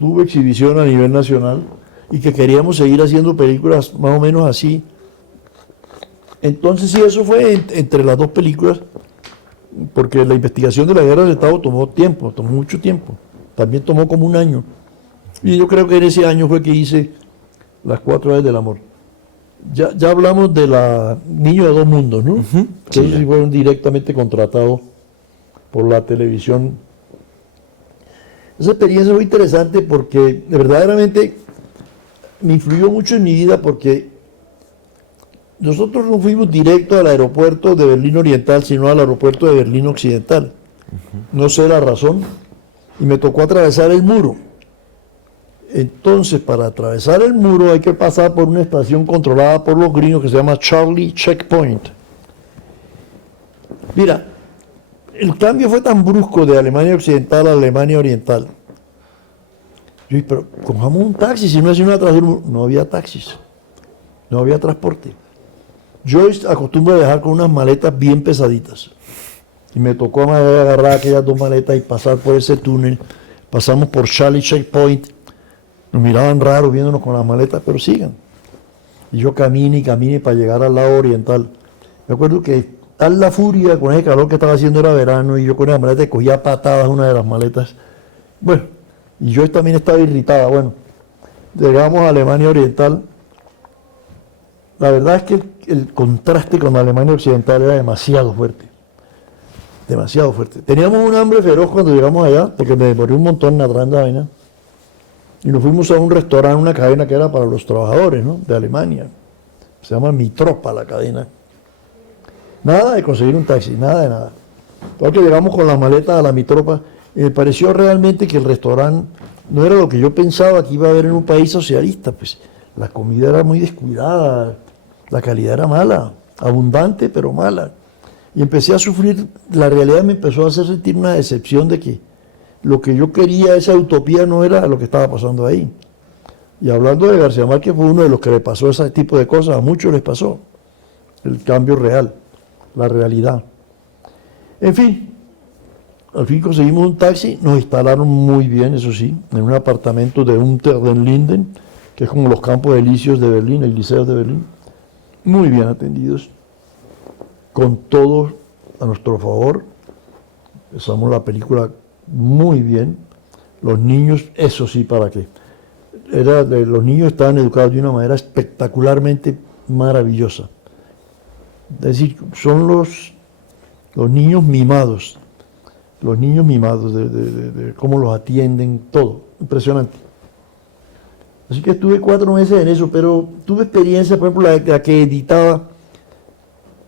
a nivel nacional, y que queríamos seguir haciendo películas más o menos así. Entonces sí, eso fue entre las 2 películas, porque la investigación de La Guerra del Estado tomó mucho tiempo, también tomó como un año, y yo creo que en ese año fue que hice las 4 edades del amor. Ya hablamos de la Niño de 2 Mundos, ¿no? Que ellos sí fueron directamente contratados por la televisión. Esa experiencia fue interesante porque verdaderamente me influyó mucho en mi vida, porque nosotros no fuimos directo al aeropuerto de Berlín Oriental, sino al aeropuerto de Berlín Occidental. No sé la razón, y me tocó atravesar el muro. Entonces, para atravesar el muro hay que pasar por una estación controlada por los gringos que se llama Charlie Checkpoint. Mira, el cambio fue tan brusco de Alemania Occidental a Alemania Oriental. Yo dije, pero cojamos un taxi, si no es una transporte. No había taxis, no había transporte. Yo acostumbro a viajar con unas maletas bien pesaditas, y me tocó agarrar aquellas 2 maletas y pasar por ese túnel. Pasamos por Charlie Checkpoint, nos miraban raro viéndonos con las maletas, pero sigan. Y yo camine y camine para llegar al lado oriental. Me acuerdo que tal la furia con ese calor que estaba haciendo, era verano, y yo con esa maleta cogía patadas una de las maletas. Bueno, y yo también estaba irritada. Bueno, llegamos a Alemania Oriental. La verdad es que el contraste con Alemania Occidental era demasiado fuerte. Demasiado fuerte. Teníamos un hambre feroz cuando llegamos allá, porque me demoré un montón nadando la vaina. Y nos fuimos a un restaurante, una cadena que era para los trabajadores, ¿no?, de Alemania. Se llama Mi Tropa la cadena. Nada de conseguir un taxi, nada de nada. Porque llegamos con las maletas a la Mi Tropa, y me pareció realmente que el restaurante no era lo que yo pensaba que iba a haber en un país socialista. Pues la comida era muy descuidada, la calidad era mala, abundante pero mala. Y empecé a sufrir, la realidad me empezó a hacer sentir una decepción de que lo que yo quería, esa utopía, no era lo que estaba pasando ahí. Y hablando de García Márquez, fue uno de los que le pasó ese tipo de cosas, a muchos les pasó, el cambio real, la realidad. En fin, al fin conseguimos un taxi, nos instalaron muy bien, eso sí, en un apartamento de Unter den Linden, que es como los campos elíseos de Berlín, el Liceo de Berlín, muy bien atendidos, con todo a nuestro favor. Empezamos la película muy bien. Los niños, eso sí, ¿para qué? Los niños estaban educados de una manera espectacularmente maravillosa. Es decir, son los niños mimados, de cómo los atienden, todo, impresionante. Así que estuve 4 meses en eso, pero tuve experiencia, por ejemplo, la que editaba,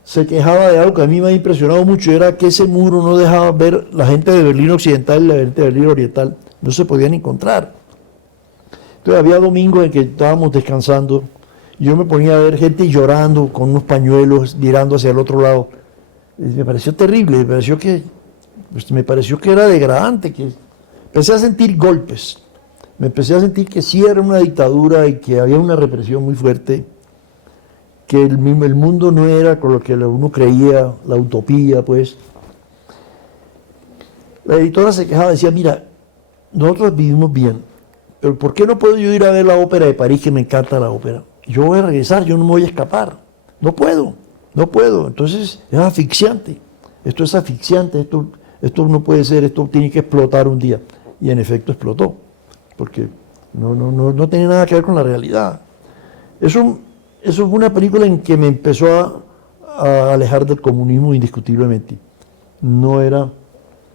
se quejaba de algo que a mí me ha impresionado mucho, era que ese muro no dejaba ver la gente de Berlín Occidental y la gente de Berlín Oriental, no se podían encontrar. Entonces había domingos en que estábamos descansando y yo me ponía a ver gente llorando con unos pañuelos mirando hacia el otro lado. Y me pareció terrible, me pareció que era degradante, que empecé a sentir golpes, me empecé a sentir que sí era una dictadura y que había una represión muy fuerte, que el mundo no era con lo que uno creía, la utopía, pues. La editora se quejaba, decía, mira, nosotros vivimos bien, pero ¿por qué no puedo yo ir a ver la ópera de París, que me encanta la ópera? Yo voy a regresar, yo no me voy a escapar, no puedo, entonces es asfixiante, esto es asfixiante, esto no puede ser, esto tiene que explotar un día, y en efecto explotó, porque no tenía nada que ver con la realidad. Eso fue una película en que me empezó a alejar del comunismo indiscutiblemente. No era...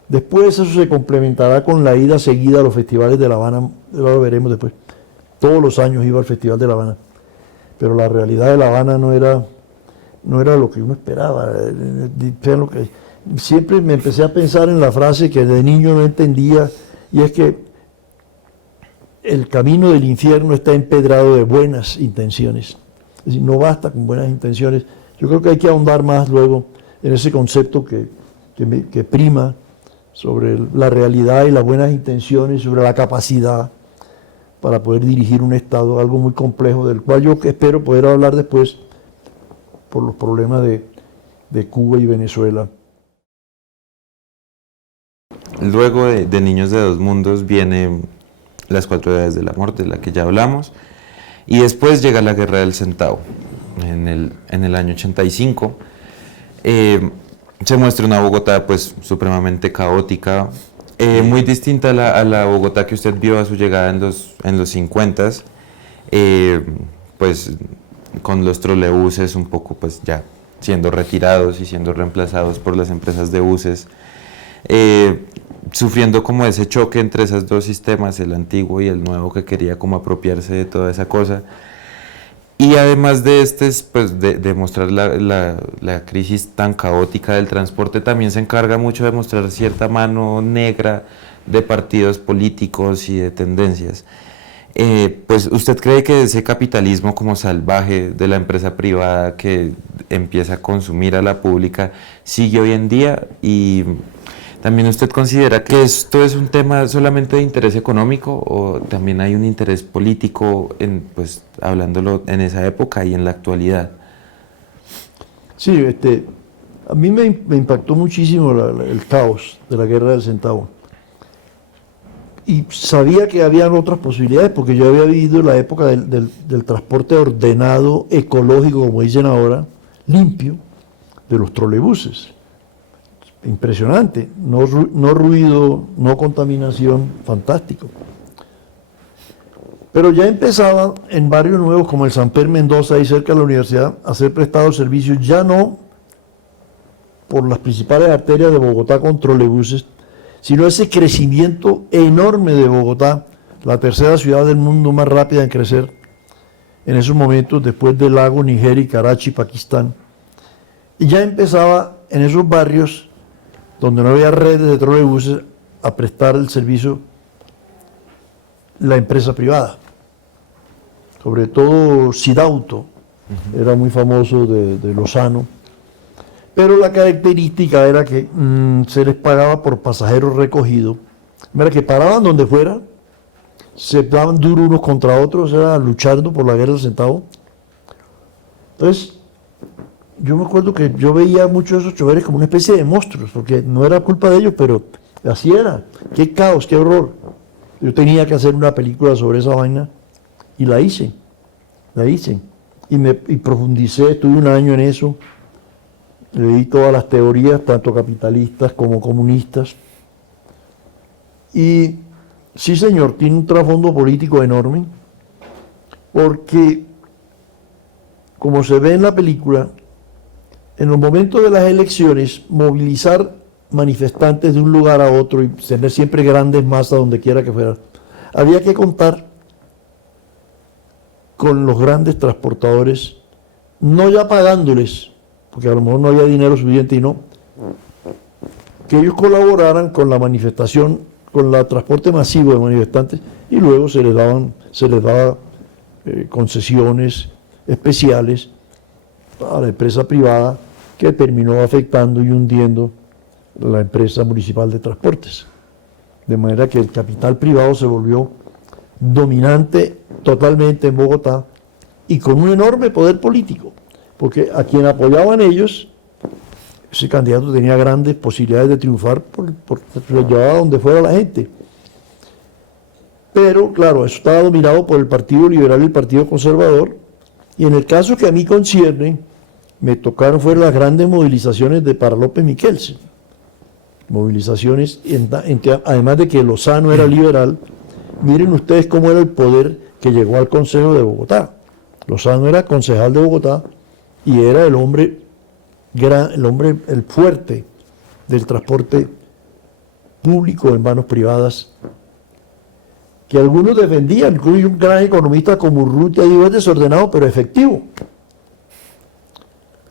Después eso se complementará con la ida seguida a los festivales de La Habana, lo veremos después. Todos los años iba al Festival de La Habana, pero la realidad de La Habana no era lo que uno esperaba. Siempre me empecé a pensar en la frase que de niño no entendía, y es que el camino del infierno está empedrado de buenas intenciones. Es decir, no basta con buenas intenciones. Yo creo que hay que ahondar más luego en ese concepto que prima sobre la realidad y las buenas intenciones, sobre la capacidad para poder dirigir un Estado, algo muy complejo, del cual yo espero poder hablar después por los problemas de Cuba y Venezuela. Luego de Niños de Dos Mundos viene Las Cuatro Edades del Amor, de la que ya hablamos, y después llega La Guerra del Centavo, en el año 85. Se muestra una Bogotá pues supremamente caótica, muy distinta a la Bogotá que usted vio a su llegada en los 50s, pues con los trolebuses un poco pues ya siendo retirados y siendo reemplazados por las empresas de buses, sufriendo como ese choque entre esos dos sistemas, el antiguo y el nuevo, que quería como apropiarse de toda esa cosa. Y además de pues de mostrar la crisis tan caótica del transporte, también se encarga mucho de mostrar cierta mano negra de partidos políticos y de tendencias. Pues ¿usted cree que ese capitalismo como salvaje de la empresa privada que empieza a consumir a la pública sigue hoy en día? Y ¿también usted considera que esto es un tema solamente de interés económico o también hay un interés político, pues hablándolo en esa época y en la actualidad? Sí, a mí me impactó muchísimo el caos de la Guerra del Centavo. Y sabía que había otras posibilidades, porque yo había vivido la época del transporte ordenado, ecológico, como dicen ahora, limpio, de los trolebuses. Impresionante, no ruido, no contaminación, fantástico. Pero ya empezaba en barrios nuevos como el Samper Mendoza, ahí cerca de la universidad, a ser prestados servicios ya no por las principales arterias de Bogotá con trolebuses, sino ese crecimiento enorme de Bogotá, la tercera ciudad del mundo más rápida en crecer en esos momentos, después del lago Níger y Karachi, Pakistán. Y ya empezaba en esos barrios donde no había redes de trolebuses a prestar el servicio la empresa privada. Sobre todo Sidauto, era muy famoso de Lozano, pero la característica era que se les pagaba por pasajeros recogidos. Mira, que paraban donde fuera, se daban duro unos contra otros, era luchando por la Guerra del Centavo. Entonces, yo me acuerdo que yo veía muchos de esos choferes como una especie de monstruos, porque no era culpa de ellos, pero así era. Qué caos, qué horror. Yo tenía que hacer una película sobre esa vaina, Y la hice. Y profundicé, estuve un año en eso, leí todas las teorías, tanto capitalistas como comunistas. Y sí, señor, tiene un trasfondo político enorme, porque, como se ve en la película, en los momentos de las elecciones, movilizar manifestantes de un lugar a otro y tener siempre grandes masas donde quiera que fuera, había que contar con los grandes transportadores, no ya pagándoles, porque a lo mejor no había dinero suficiente, y no, que ellos colaboraran con la manifestación, con el transporte masivo de manifestantes, y luego se les daba concesiones especiales a la empresa privada, que terminó afectando y hundiendo la empresa municipal de transportes. De manera que el capital privado se volvió dominante totalmente en Bogotá y con un enorme poder político, porque a quien apoyaban ellos, ese candidato tenía grandes posibilidades de triunfar por lo llevaba donde fuera la gente. Pero, claro, eso estaba dominado por el Partido Liberal y el Partido Conservador, y en el caso que a mí concierne, me tocaron fueron las grandes movilizaciones para López Miquelsen. Movilizaciones, además de que Lozano era liberal. Miren ustedes cómo era el poder que llegó al Consejo de Bogotá. Lozano era concejal de Bogotá y era el hombre fuerte del transporte público en manos privadas, que algunos defendían, incluso un gran economista como Urrutia dijo, es desordenado pero efectivo.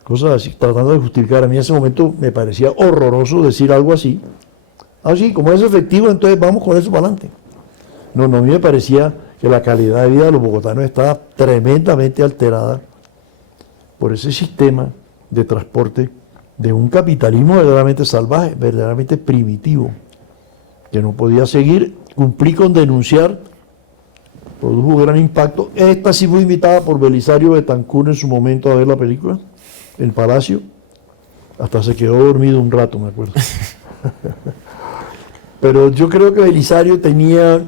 Cosas así, tratando de justificar. A mí en ese momento me parecía horroroso decir algo así. Así, como es efectivo, entonces vamos con eso para adelante. No, a mí me parecía que la calidad de vida de los bogotanos estaba tremendamente alterada por ese sistema de transporte de un capitalismo verdaderamente salvaje, verdaderamente primitivo, que no podía seguir. Cumplí con denunciar, produjo gran impacto. Esta sí fue invitada por Belisario Betancur en su momento a ver la película, en Palacio, hasta se quedó dormido un rato, me acuerdo. Pero yo creo que Belisario tenía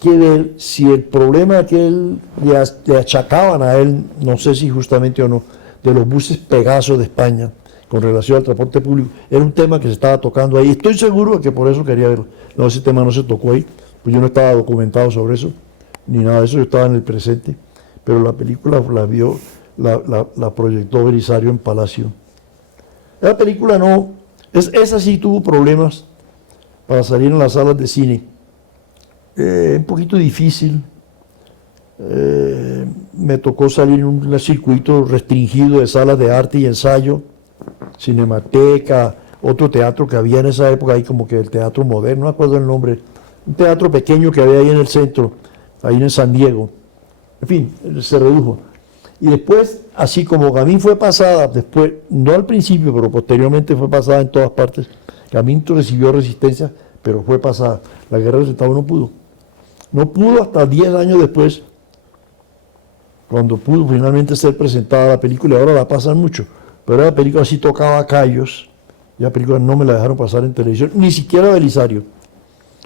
que ver si el problema que él le achacaban a él, no sé si justamente o no, de los buses Pegaso de España, con relación al transporte público, era un tema que se estaba tocando ahí. Estoy seguro de que por eso quería verlo. No, ese tema no se tocó ahí, pues yo no estaba documentado sobre eso, ni nada de eso, yo estaba en el presente, pero la película la proyectó Belisario en Palacio. La película esa sí tuvo problemas para salir en las salas de cine. Un poquito difícil. Me tocó salir en un circuito restringido de salas de arte y ensayo, Cinemateca, otro teatro que había en esa época, ahí como que el Teatro Moderno, no me acuerdo el nombre, un teatro pequeño que había ahí en el centro, ahí en San Diego. En fin, se redujo. Y después, así como Gamín fue pasada, después, no al principio, pero posteriormente fue pasada en todas partes, Gamín recibió resistencia, pero fue pasada. La Guerra del Centavo no pudo. No pudo hasta 10 años después, cuando pudo finalmente ser presentada la película, y ahora la pasan mucho. Pero la película sí tocaba callos, y la película no me la dejaron pasar en televisión, ni siquiera Belisario.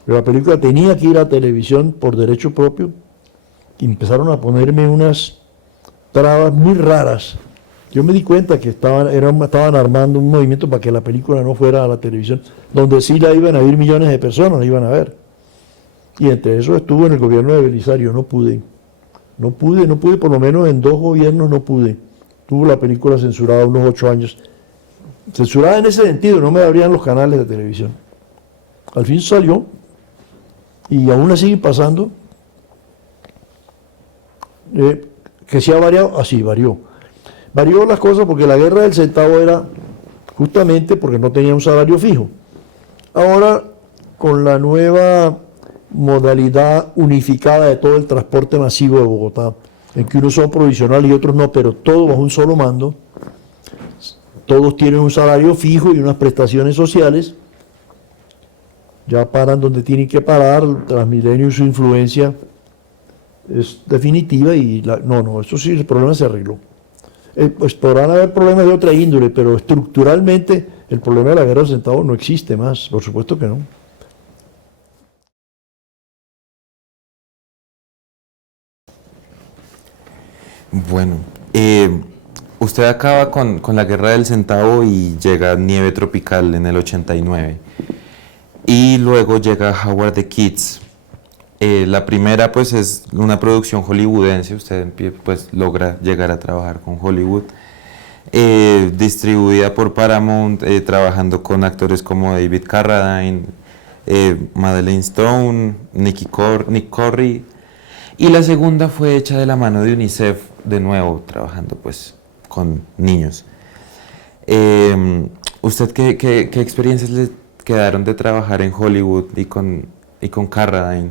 Pero la película tenía que ir a televisión por derecho propio, y empezaron a ponerme unas trabas muy raras. Yo me di cuenta que estaban armando un movimiento para que la película no fuera a la televisión, donde sí la iban a ver millones de personas, la iban a ver. Y entre eso estuvo en el gobierno de Belisario, no pude, por lo menos en 2 gobiernos no pude. Tuvo la película censurada unos 8 años. Censurada en ese sentido, no me abrían los canales de televisión. Al fin salió, y aún la siguen pasando. Que se ha variado, así varió. Varió las cosas porque la Guerra del Centavo era justamente porque no tenía un salario fijo. Ahora, con la nueva modalidad unificada de todo el transporte masivo de Bogotá, en que unos son provisionales y otros no, pero todos bajo un solo mando, todos tienen un salario fijo y unas prestaciones sociales, ya paran donde tienen que parar. Transmilenio y su influencia es definitiva y eso sí, el problema se arregló. Pues podrán haber problemas de otra índole, pero estructuralmente el problema de la Guerra del Centavo no existe más, por supuesto que no. Bueno, usted acaba con la Guerra del Centavo y llega Nieve Tropical en el 89. Y luego llega Howard the Kids. La primera pues es una producción hollywoodense, usted pues logra llegar a trabajar con Hollywood, distribuida por Paramount, trabajando con actores como David Carradine, Madeleine Stone, Nick Corri, y la segunda fue hecha de la mano de UNICEF, de nuevo trabajando pues con niños. ¿Usted qué experiencias le quedaron de trabajar en Hollywood y con Carradine?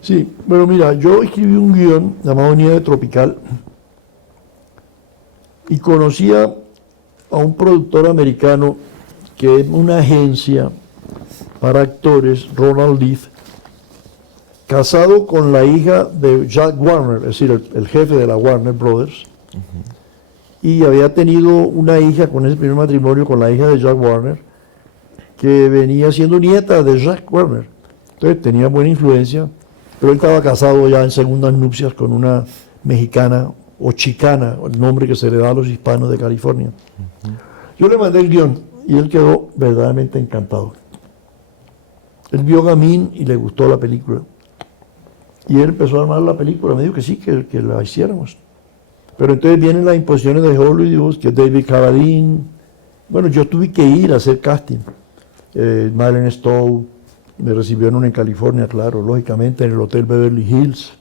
Sí, bueno, mira, yo escribí un guión llamado Nieve Tropical y conocía a un productor americano que es una agencia para actores, Ronald Leaf, casado con la hija de Jack Warner, es decir, el jefe de la Warner Brothers, y había tenido una hija con ese primer matrimonio con la hija de Jack Warner, que venía siendo nieta de Jack Warner. Entonces tenía buena influencia, pero él estaba casado ya en segundas nupcias con una mexicana o chicana, el nombre que se le da a los hispanos de California. Yo le mandé el guión y él quedó verdaderamente encantado. Él vio Gamín y le gustó la película. Y él empezó a armar la película, me dijo que sí, que la hiciéramos. Pero entonces vienen las imposiciones de Hollywood, que David Carradine. Bueno, yo tuve que ir a hacer casting. Madeleine Stowe me recibieron en California, claro, lógicamente, en el Hotel Beverly Hills.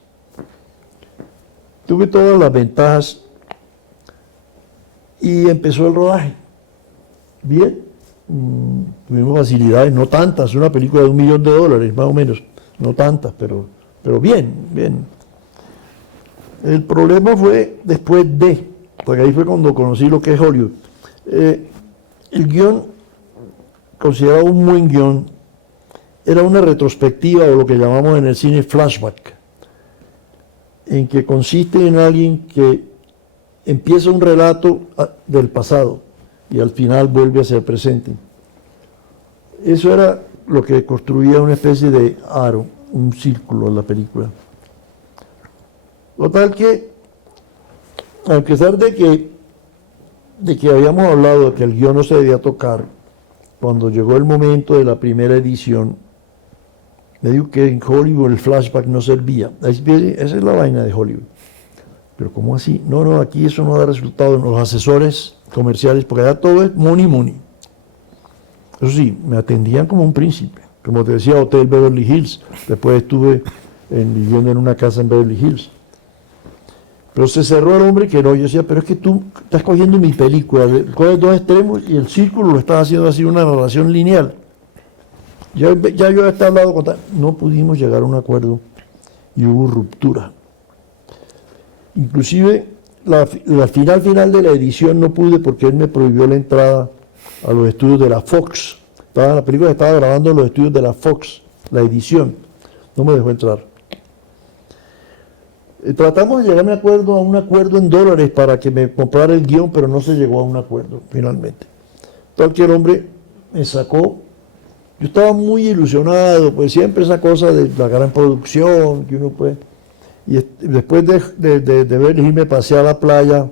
Tuve todas las ventajas y empezó el rodaje. Bien, tuvimos facilidades, no tantas, una película de $1 millón, más o menos, no tantas, pero bien, bien. El problema fue después porque ahí fue cuando conocí lo que es Hollywood. El guión, considerado un buen guión, era una retrospectiva o lo que llamamos en el cine flashback, en que consiste en alguien que empieza un relato del pasado y al final vuelve hacia el presente. Eso era lo que construía una especie de aro, un círculo en la película. Total que, a pesar de que habíamos hablado de que el guión no se debía tocar, cuando llegó el momento de la primera edición, me dijo que en Hollywood el flashback no servía. Esa es la vaina de Hollywood. Pero ¿cómo así? No, aquí eso no da resultado en los asesores comerciales, porque allá todo es money. Eso sí, me atendían como un príncipe. Como te decía, Hotel Beverly Hills. Después estuve viviendo en una casa en Beverly Hills. Pero se cerró el hombre que no. Yo decía, pero es que tú estás cogiendo mi película, coges dos extremos y el círculo lo estás haciendo así, una narración lineal. Ya yo he hablado con tal. No pudimos llegar a un acuerdo y hubo ruptura. Inclusive, la final de la edición no pude porque él me prohibió la entrada a los estudios de la Fox. La película estaba grabando en los estudios de la Fox, la edición. No me dejó entrar. Tratamos de llegar a un acuerdo en dólares para que me comprara el guión, pero no se llegó a un acuerdo finalmente. Cualquier hombre me sacó. Yo estaba muy ilusionado, pues siempre esa cosa de la gran producción que uno puede. Y después de ver me pasé a la playa,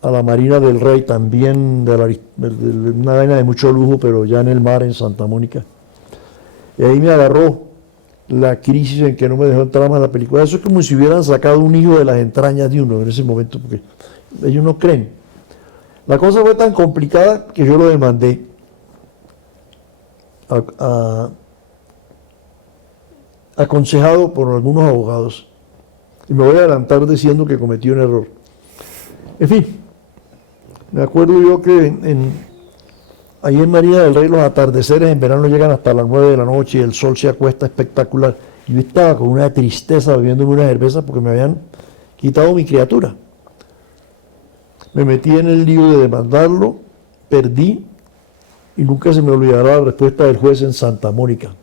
a la Marina del Rey, también de una vaina de mucho lujo, pero ya en el mar, en Santa Mónica. Y ahí me agarró la crisis en que no me dejó entrar más a la película. Eso es como si hubieran sacado un hijo de las entrañas de uno en ese momento, porque ellos no creen. La cosa fue tan complicada que yo lo demandé aconsejado por algunos abogados. Y me voy a adelantar diciendo que cometí un error. En fin, me acuerdo yo que ahí en Marina del Rey los atardeceres en verano llegan hasta las 9 de la noche y el sol se acuesta espectacular. Yo estaba con una tristeza bebiéndome una cerveza porque me habían quitado mi criatura. Me metí en el lío de demandarlo, perdí y nunca se me olvidará la respuesta del juez en Santa Mónica.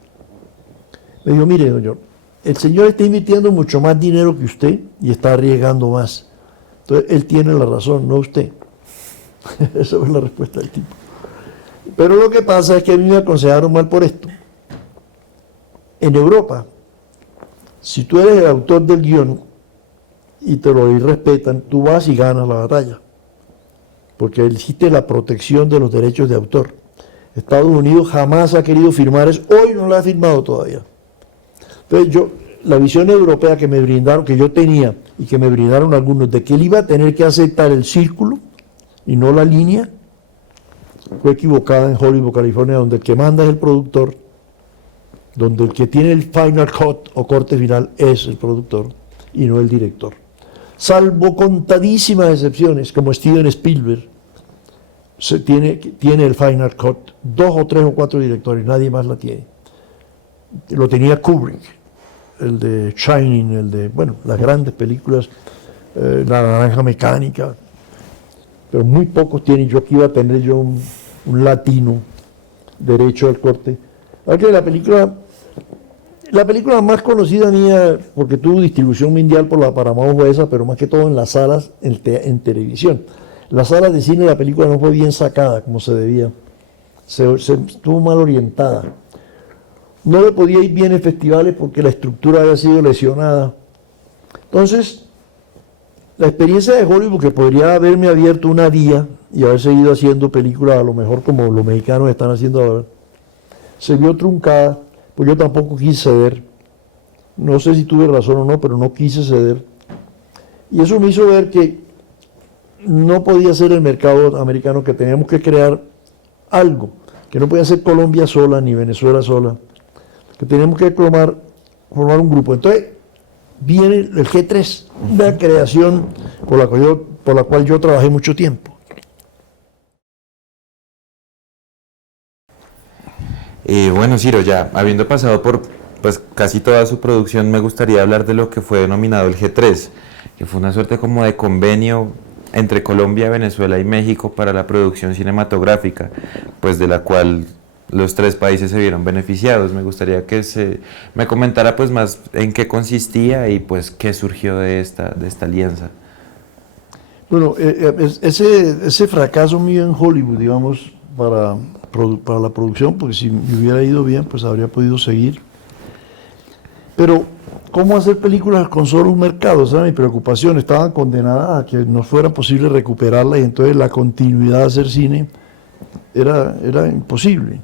Me dijo, mire, señor, el señor está invirtiendo mucho más dinero que usted y está arriesgando más. Entonces, él tiene la razón, no usted. Esa fue la respuesta del tipo. Pero lo que pasa es que a mí me aconsejaron mal por esto. En Europa, si tú eres el autor del guión y te lo respetan, tú vas y ganas la batalla, porque existe la protección de los derechos de autor. Estados Unidos jamás ha querido firmar eso, hoy no lo ha firmado todavía. Entonces la visión europea que me brindaron, que yo tenía y que me brindaron algunos, de que él iba a tener que aceptar el círculo y no la línea, fue equivocada en Hollywood, California, donde el que manda es el productor, donde el que tiene el final cut o corte final es el productor y no el director. Salvo contadísimas excepciones, como Steven Spielberg, tiene el final cut, 2 o 3 o 4 directores, nadie más la tiene. Lo tenía Kubrick, el de Shining, el de, bueno, las grandes películas, La Naranja Mecánica, pero muy pocos tienen. Yo aquí iba a tener yo un latino derecho al corte. Aunque la película más conocida mía, porque tuvo distribución mundial por la Paramount, fue esa, pero más que todo en las salas, en televisión. Las salas de cine la película no fue bien sacada como se debía, se estuvo mal orientada. No le podía ir bien en festivales porque la estructura había sido lesionada. Entonces, la experiencia de Hollywood, que podría haberme abierto una vía y haber seguido haciendo películas a lo mejor como los mexicanos están haciendo ahora, se vio truncada, pues yo tampoco quise ceder. No sé si tuve razón o no, pero no quise ceder. Y eso me hizo ver que no podía ser el mercado americano, que teníamos que crear algo, que no podía ser Colombia sola ni Venezuela sola, que teníamos que formar un grupo. Entonces viene el G3, una creación por la cual yo trabajé mucho tiempo. Bueno, Ciro, ya habiendo pasado por pues casi toda su producción, me gustaría hablar de lo que fue denominado el G3, que fue una suerte como de convenio entre Colombia, Venezuela y México para la producción cinematográfica, pues de la cual los 3 países se vieron beneficiados. Me gustaría que me comentara pues más en qué consistía y pues qué surgió de esta alianza. Bueno, ese fracaso mío en Hollywood, digamos, para la producción, porque si me hubiera ido bien, pues habría podido seguir. Pero, ¿cómo hacer películas con solo un mercado? Esa era mi preocupación. Estaban condenadas a que no fuera posible recuperarla, y entonces la continuidad de hacer cine era imposible.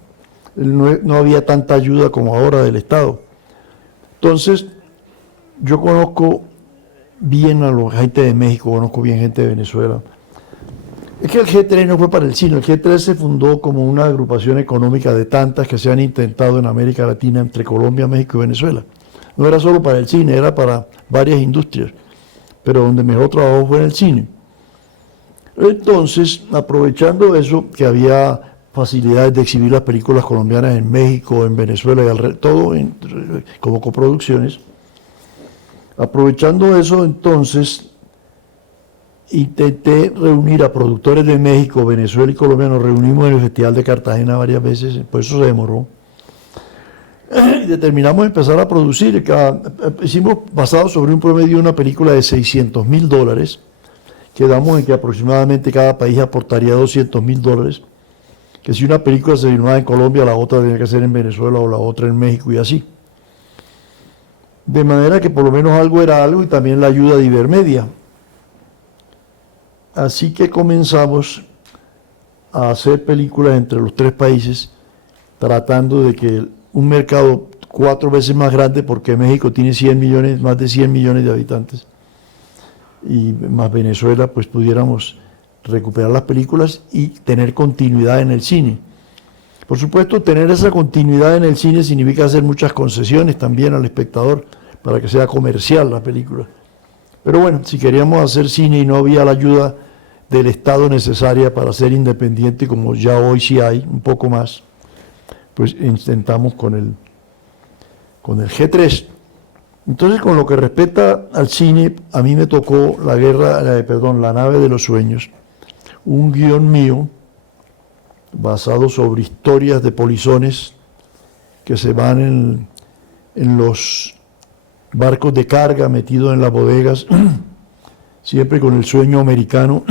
No había tanta ayuda como ahora del Estado. Entonces, yo conozco bien a la gente de México, conozco bien gente de Venezuela. Es que el G3 no fue para el cine, el G3 se fundó como una agrupación económica de tantas que se han intentado en América Latina entre Colombia, México y Venezuela. No era solo para el cine, era para varias industrias, pero donde mejor trabajó fue en el cine. Entonces, aprovechando eso, que había facilidades de exhibir las películas colombianas en México, en Venezuela y todo como coproducciones, aprovechando eso, entonces intenté reunir a productores de México, Venezuela y Colombia. Nos reunimos en el Festival de Cartagena varias veces, por eso se demoró. Y determinamos empezar a producir. Hicimos, basado sobre un promedio de una película de $600,000, quedamos en que aproximadamente cada país aportaría $200,000, que si una película se filmaba en Colombia, la otra tenía que ser en Venezuela o la otra en México y así. De manera que por lo menos algo era algo, y también la ayuda de Ibermedia. Así que comenzamos a hacer películas entre los 3 países, tratando de que un mercado 4 veces más grande, porque México tiene 100 millones, más de 100 millones de habitantes, y más Venezuela, pues pudiéramos recuperar las películas y tener continuidad en el cine. Por supuesto, tener esa continuidad en el cine significa hacer muchas concesiones también al espectador para que sea comercial la película. Pero bueno, si queríamos hacer cine y no había la ayuda del Estado necesaria para ser independiente, como ya hoy sí hay, un poco más, pues intentamos con el G3. Entonces, con lo que respecta al cine, a mí me tocó La nave de los sueños, un guión mío basado sobre historias de polizones que se van en los barcos de carga metidos en las bodegas, siempre con el sueño americano.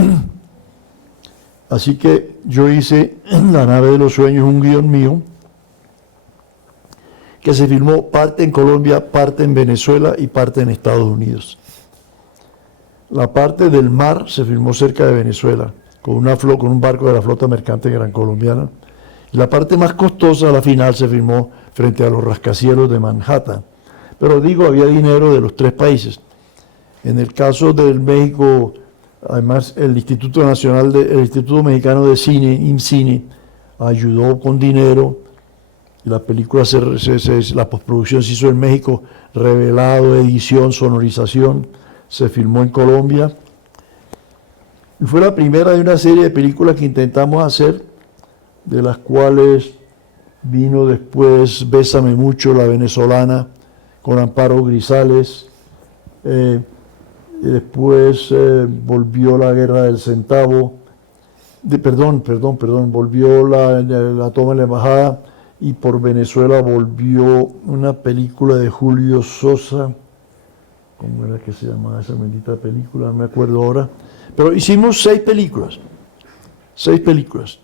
Así que yo hice La nave de los sueños, un guión mío, que se filmó parte en Colombia, parte en Venezuela y parte en Estados Unidos. La parte del mar se filmó cerca de Venezuela, con un barco de la flota mercante gran colombiana. La parte más costosa, la final, se filmó frente a los rascacielos de Manhattan. Pero digo, había dinero de los tres países. En el caso del México, además, el Instituto Mexicano de Cine, IMCINE, ayudó con dinero. La película, la postproducción se hizo en México, revelado, edición, sonorización, se filmó en Colombia. Y fue la primera de una serie de películas que intentamos hacer, de las cuales vino después Bésame Mucho, la venezolana, con Amparo Grisales. Y después volvió La Guerra del Centavo. Volvió la toma de la embajada, y por Venezuela volvió una película de Julio Sosa. ¿Cómo era que se llamaba esa bendita película? No me acuerdo ahora. Pero hicimos 6 películas. 6 películas.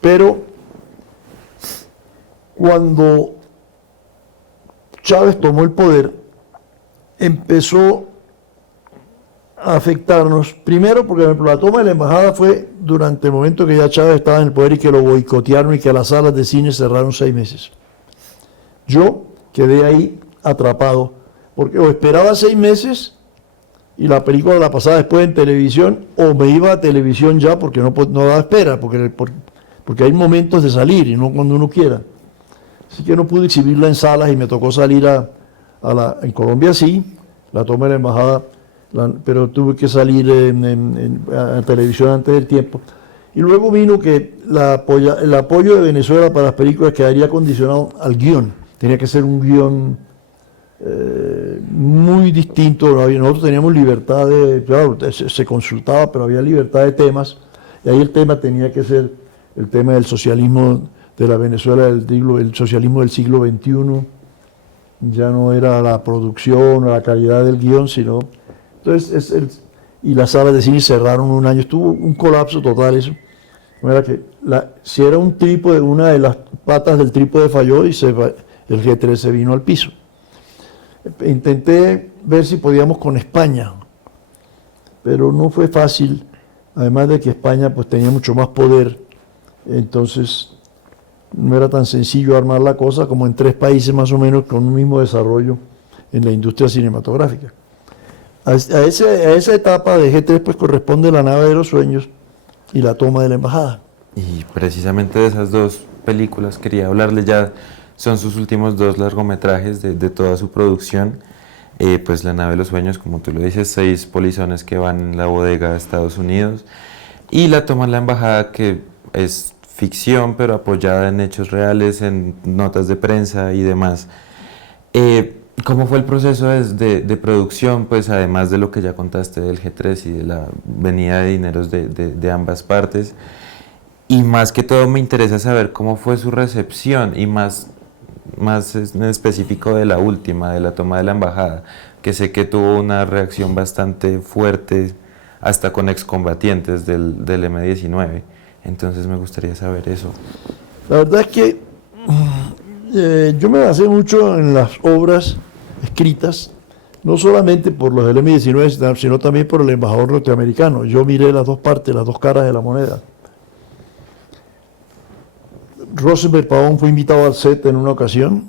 Pero cuando Chávez tomó el poder, empezó a afectarnos, primero porque la toma de la embajada fue durante el momento que ya Chávez estaba en el poder y que lo boicotearon y que las salas de cine cerraron 6 meses. Yo quedé ahí atrapado, porque o esperaba 6 meses y la película la pasaba después en televisión, o me iba a televisión ya porque no daba espera, porque hay momentos de salir y no cuando uno quiera. Así que no pude exhibirla en salas y me tocó salir en Colombia sí, la toma de la embajada, pero tuve que salir a televisión antes del tiempo. Y luego vino que el apoyo de Venezuela para las películas quedaría condicionado al guión. Tenía que ser un guión muy distinto. Nosotros teníamos libertad claro, se consultaba, pero había libertad de temas, y ahí el tema tenía que ser el tema del socialismo de la Venezuela, el socialismo del siglo XXI. Ya no era la producción o la calidad del guión, sino... Entonces, y las salas de cine cerraron un año, estuvo un colapso total eso. Era que si era un trípode, una de las patas del trípode falló y el G3 se vino al piso. Intenté ver si podíamos con España, pero no fue fácil, además de que España pues tenía mucho más poder, entonces no era tan sencillo armar la cosa como en 3 países más o menos con un mismo desarrollo en la industria cinematográfica. A esa etapa de G3 pues corresponde La Nave de los Sueños y La Toma de la Embajada. Y precisamente de esas 2 películas quería hablarle, ya son sus últimos 2 largometrajes de toda su producción. Pues La Nave de los Sueños, como tú lo dices, 6 polizones que van en la bodega de Estados Unidos, y La Toma de la Embajada, que es ficción pero apoyada en hechos reales, en notas de prensa y demás. ¿Cómo fue el proceso de producción, pues además de lo que ya contaste del G3 y de la venida de dineros de ambas partes? Y más que todo me interesa saber cómo fue su recepción, y más en específico de la última, de La Toma de la Embajada, que sé que tuvo una reacción bastante fuerte, hasta con excombatientes del M-19. Entonces me gustaría saber eso. La verdad es que yo me basé mucho en las obras escritas, no solamente por los del M-19, sino también por el embajador norteamericano. Yo miré las 2 partes, las 2 caras de la moneda. Rosenberg Pavón fue invitado al set en una ocasión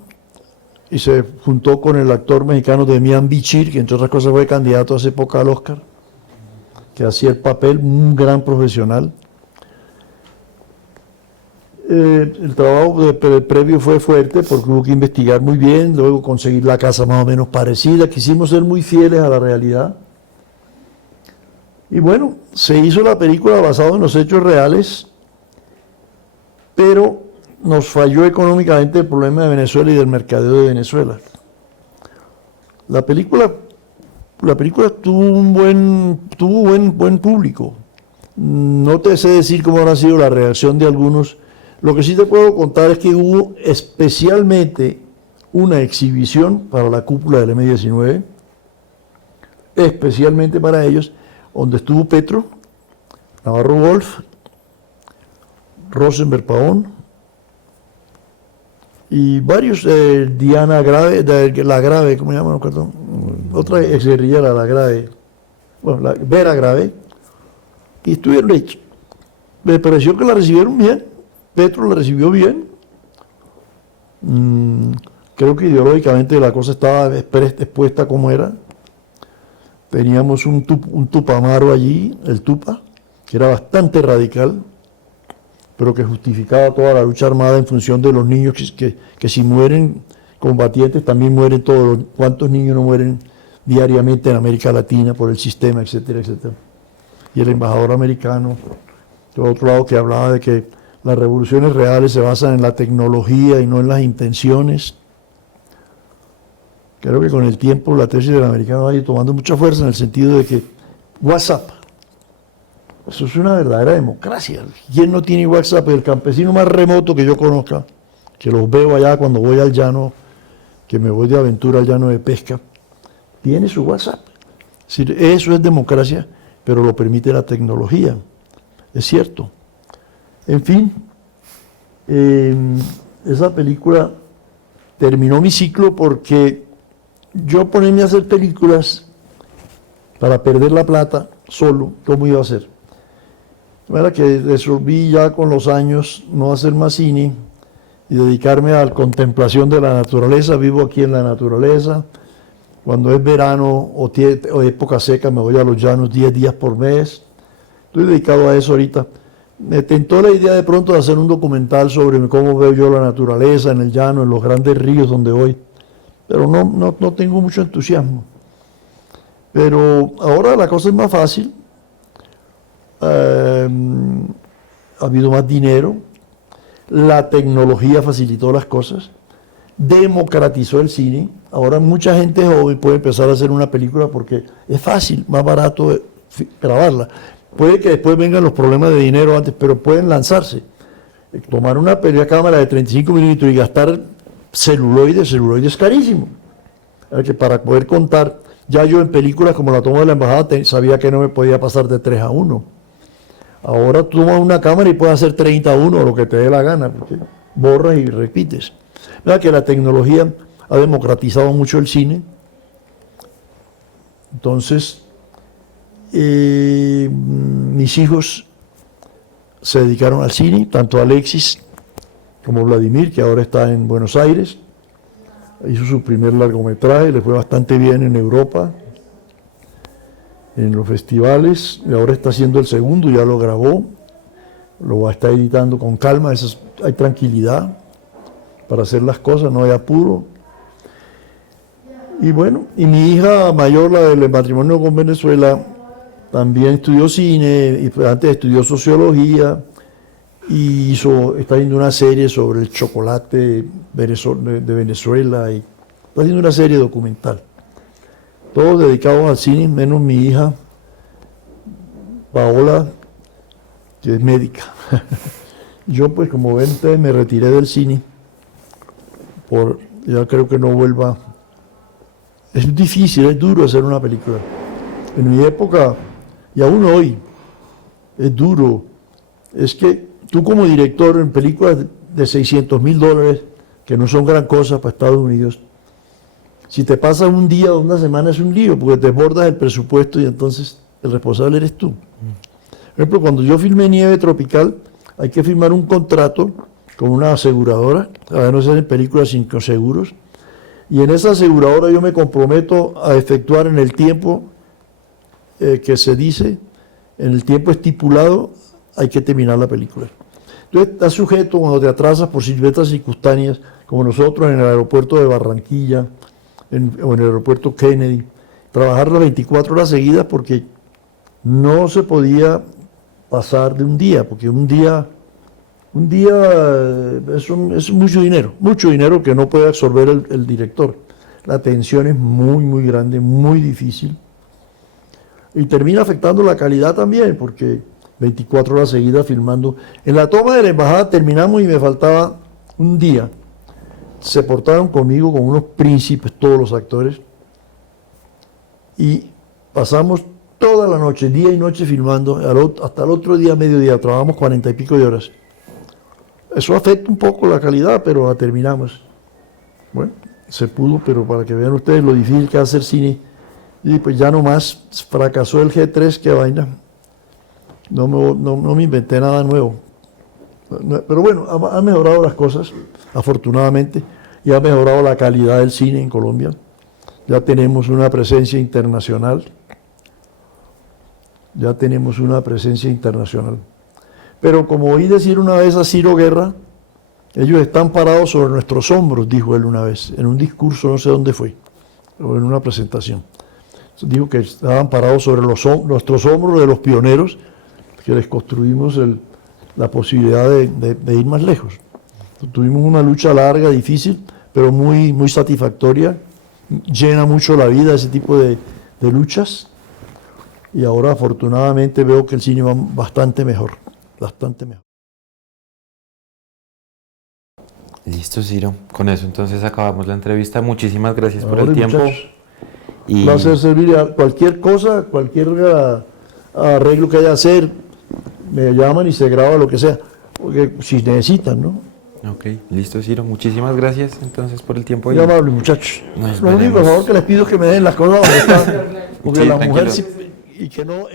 y se juntó con el actor mexicano Demián Bichir, que entre otras cosas fue candidato hace poco al Oscar, que hacía el papel, un gran profesional. El trabajo previo fue fuerte porque hubo que investigar muy bien, luego conseguir la casa más o menos parecida. Quisimos ser muy fieles a la realidad. Y bueno, se hizo la película basada en los hechos reales, pero nos falló económicamente el problema de Venezuela y del mercadeo de Venezuela. La película tuvo buen público. No te sé decir cómo habrá sido la reacción de algunos. Lo que sí te puedo contar es que hubo especialmente una exhibición para la cúpula del M-19, especialmente para ellos, donde estuvo Petro, Navarro Wolf, Rosenberg Pavón y varios, Diana Grave, la Grave, ¿cómo se llama? No recuerdo. Otra exguerrillera, la Grave, bueno, la Vera Grave, y estuvieron hechos. Me pareció que la recibieron bien, Petro la recibió bien. Creo que ideológicamente la cosa estaba expuesta como era. Teníamos un Tupamaro allí, el Tupa, que era bastante radical, pero que justificaba toda la lucha armada en función de los niños que si mueren combatientes también mueren todos. ¿Cuántos niños no mueren diariamente en América Latina por el sistema, etcétera, etcétera? Y el embajador americano, por otro lado, que hablaba de que las revoluciones reales se basan en la tecnología y no en las intenciones. Creo que con el tiempo la tesis del americano va a ir tomando mucha fuerza en el sentido de que WhatsApp, eso es una verdadera democracia. ¿Quién no tiene WhatsApp? El campesino más remoto que yo conozca, que los veo allá cuando voy al llano, que me voy de aventura al llano de pesca, tiene su WhatsApp. Es decir, eso es democracia, pero lo permite la tecnología. Es cierto. En fin, esa película terminó mi ciclo porque yo ponerme a hacer películas para perder la plata solo, ¿cómo iba a hacer? Era que resolví ya con los años no hacer más cine y dedicarme a la contemplación de la naturaleza. Vivo aquí en la naturaleza. Cuando es verano o época seca me voy a los llanos 10 días por mes. Estoy dedicado a eso ahorita. Me tentó la idea de pronto de hacer un documental sobre cómo veo yo la naturaleza en el llano, en los grandes ríos donde voy, pero no tengo mucho entusiasmo. Pero ahora la cosa es más fácil, ha habido más dinero, la tecnología facilitó las cosas, democratizó el cine, ahora mucha gente joven puede empezar a hacer una película porque es fácil, más barato grabarla. Puede que después vengan los problemas de dinero antes, pero pueden lanzarse. Tomar una cámara de 35 milímetros y gastar celuloide es carísimo. Que para poder contar, ya yo en películas como la toma de la embajada sabía que no me podía pasar de 3:1. Ahora tú tomas una cámara y puedes hacer 30:1 o lo que te dé la gana, porque borras y repites. ¿Verdad? Que la tecnología ha democratizado mucho el cine. Entonces, mis hijos se dedicaron al cine, tanto Alexis como Vladimir, que ahora está en Buenos Aires, hizo su primer largometraje, le fue bastante bien en Europa, en los festivales, y ahora está haciendo el segundo, ya lo grabó, lo va a estar editando con calma, hay tranquilidad para hacer las cosas, no hay apuro. Y bueno, y mi hija mayor, la del matrimonio con Venezuela, también estudió cine, y antes estudió sociología, y está haciendo una serie sobre el chocolate de Venezuela, y está haciendo una serie documental. Todos dedicados al cine, menos mi hija, Paola, que es médica. Yo pues como ven, me retiré del cine, ya creo que no vuelva. Es difícil, es duro hacer una película. En mi época, y aún hoy, es duro. Es que tú como director en películas de $600,000, que no son gran cosa para Estados Unidos, si te pasas un día o una semana es un lío, porque te desbordas el presupuesto y entonces el responsable eres tú. Por ejemplo, cuando yo filmé Nieve Tropical, hay que firmar un contrato con una aseguradora, a no ser en películas sin seguros, y en esa aseguradora yo me comprometo a efectuar en el tiempo que se dice, en el tiempo estipulado, hay que terminar la película. Entonces estás sujeto cuando te atrasas por ciertas circunstancias, como nosotros en el aeropuerto de Barranquilla, o en el aeropuerto Kennedy, trabajar las 24 horas seguidas porque no se podía pasar de un día, porque un día es mucho dinero que no puede absorber el director. La tensión es muy, muy grande, muy difícil. Y termina afectando la calidad también, porque 24 horas seguidas filmando. En la toma de la embajada terminamos y me faltaba un día. Se portaron conmigo como unos príncipes todos los actores. Y pasamos toda la noche, día y noche filmando, hasta el otro día, mediodía, trabajamos 40 y pico de horas. Eso afecta un poco la calidad, pero la terminamos. Bueno, se pudo, pero para que vean ustedes lo difícil que es hacer cine. Y pues ya nomás fracasó el G3, qué vaina. No me inventé nada nuevo. Pero bueno, han mejorado las cosas, afortunadamente, y ha mejorado la calidad del cine en Colombia. Ya tenemos una presencia internacional. Ya tenemos una presencia internacional. Pero como oí decir una vez a Ciro Guerra, ellos están parados sobre nuestros hombros, dijo él una vez, en un discurso, no sé dónde fue, o en una presentación. Dijo que estaban parados sobre nuestros hombros de los pioneros, que les construimos la posibilidad de ir más lejos. Tuvimos una lucha larga, difícil, pero muy, muy satisfactoria. Llena mucho la vida ese tipo de luchas. Y ahora afortunadamente veo que el cine va bastante mejor, bastante mejor. Listo, Ciro. Con eso entonces acabamos la entrevista. Muchísimas gracias por Ahora, el tiempo. muchachos, Y un placer servir a cualquier cosa, cualquier arreglo que haya que hacer, me llaman y se graba lo que sea, porque si necesitan, ¿no? ok, listo, Ciro. Muchísimas gracias entonces por el tiempo. Muy amable, muchachos. Nos Lo único, por veremos. favor, que les pido es que me den las cosas donde están, porque Sí, la mujer tranquilo. y que no...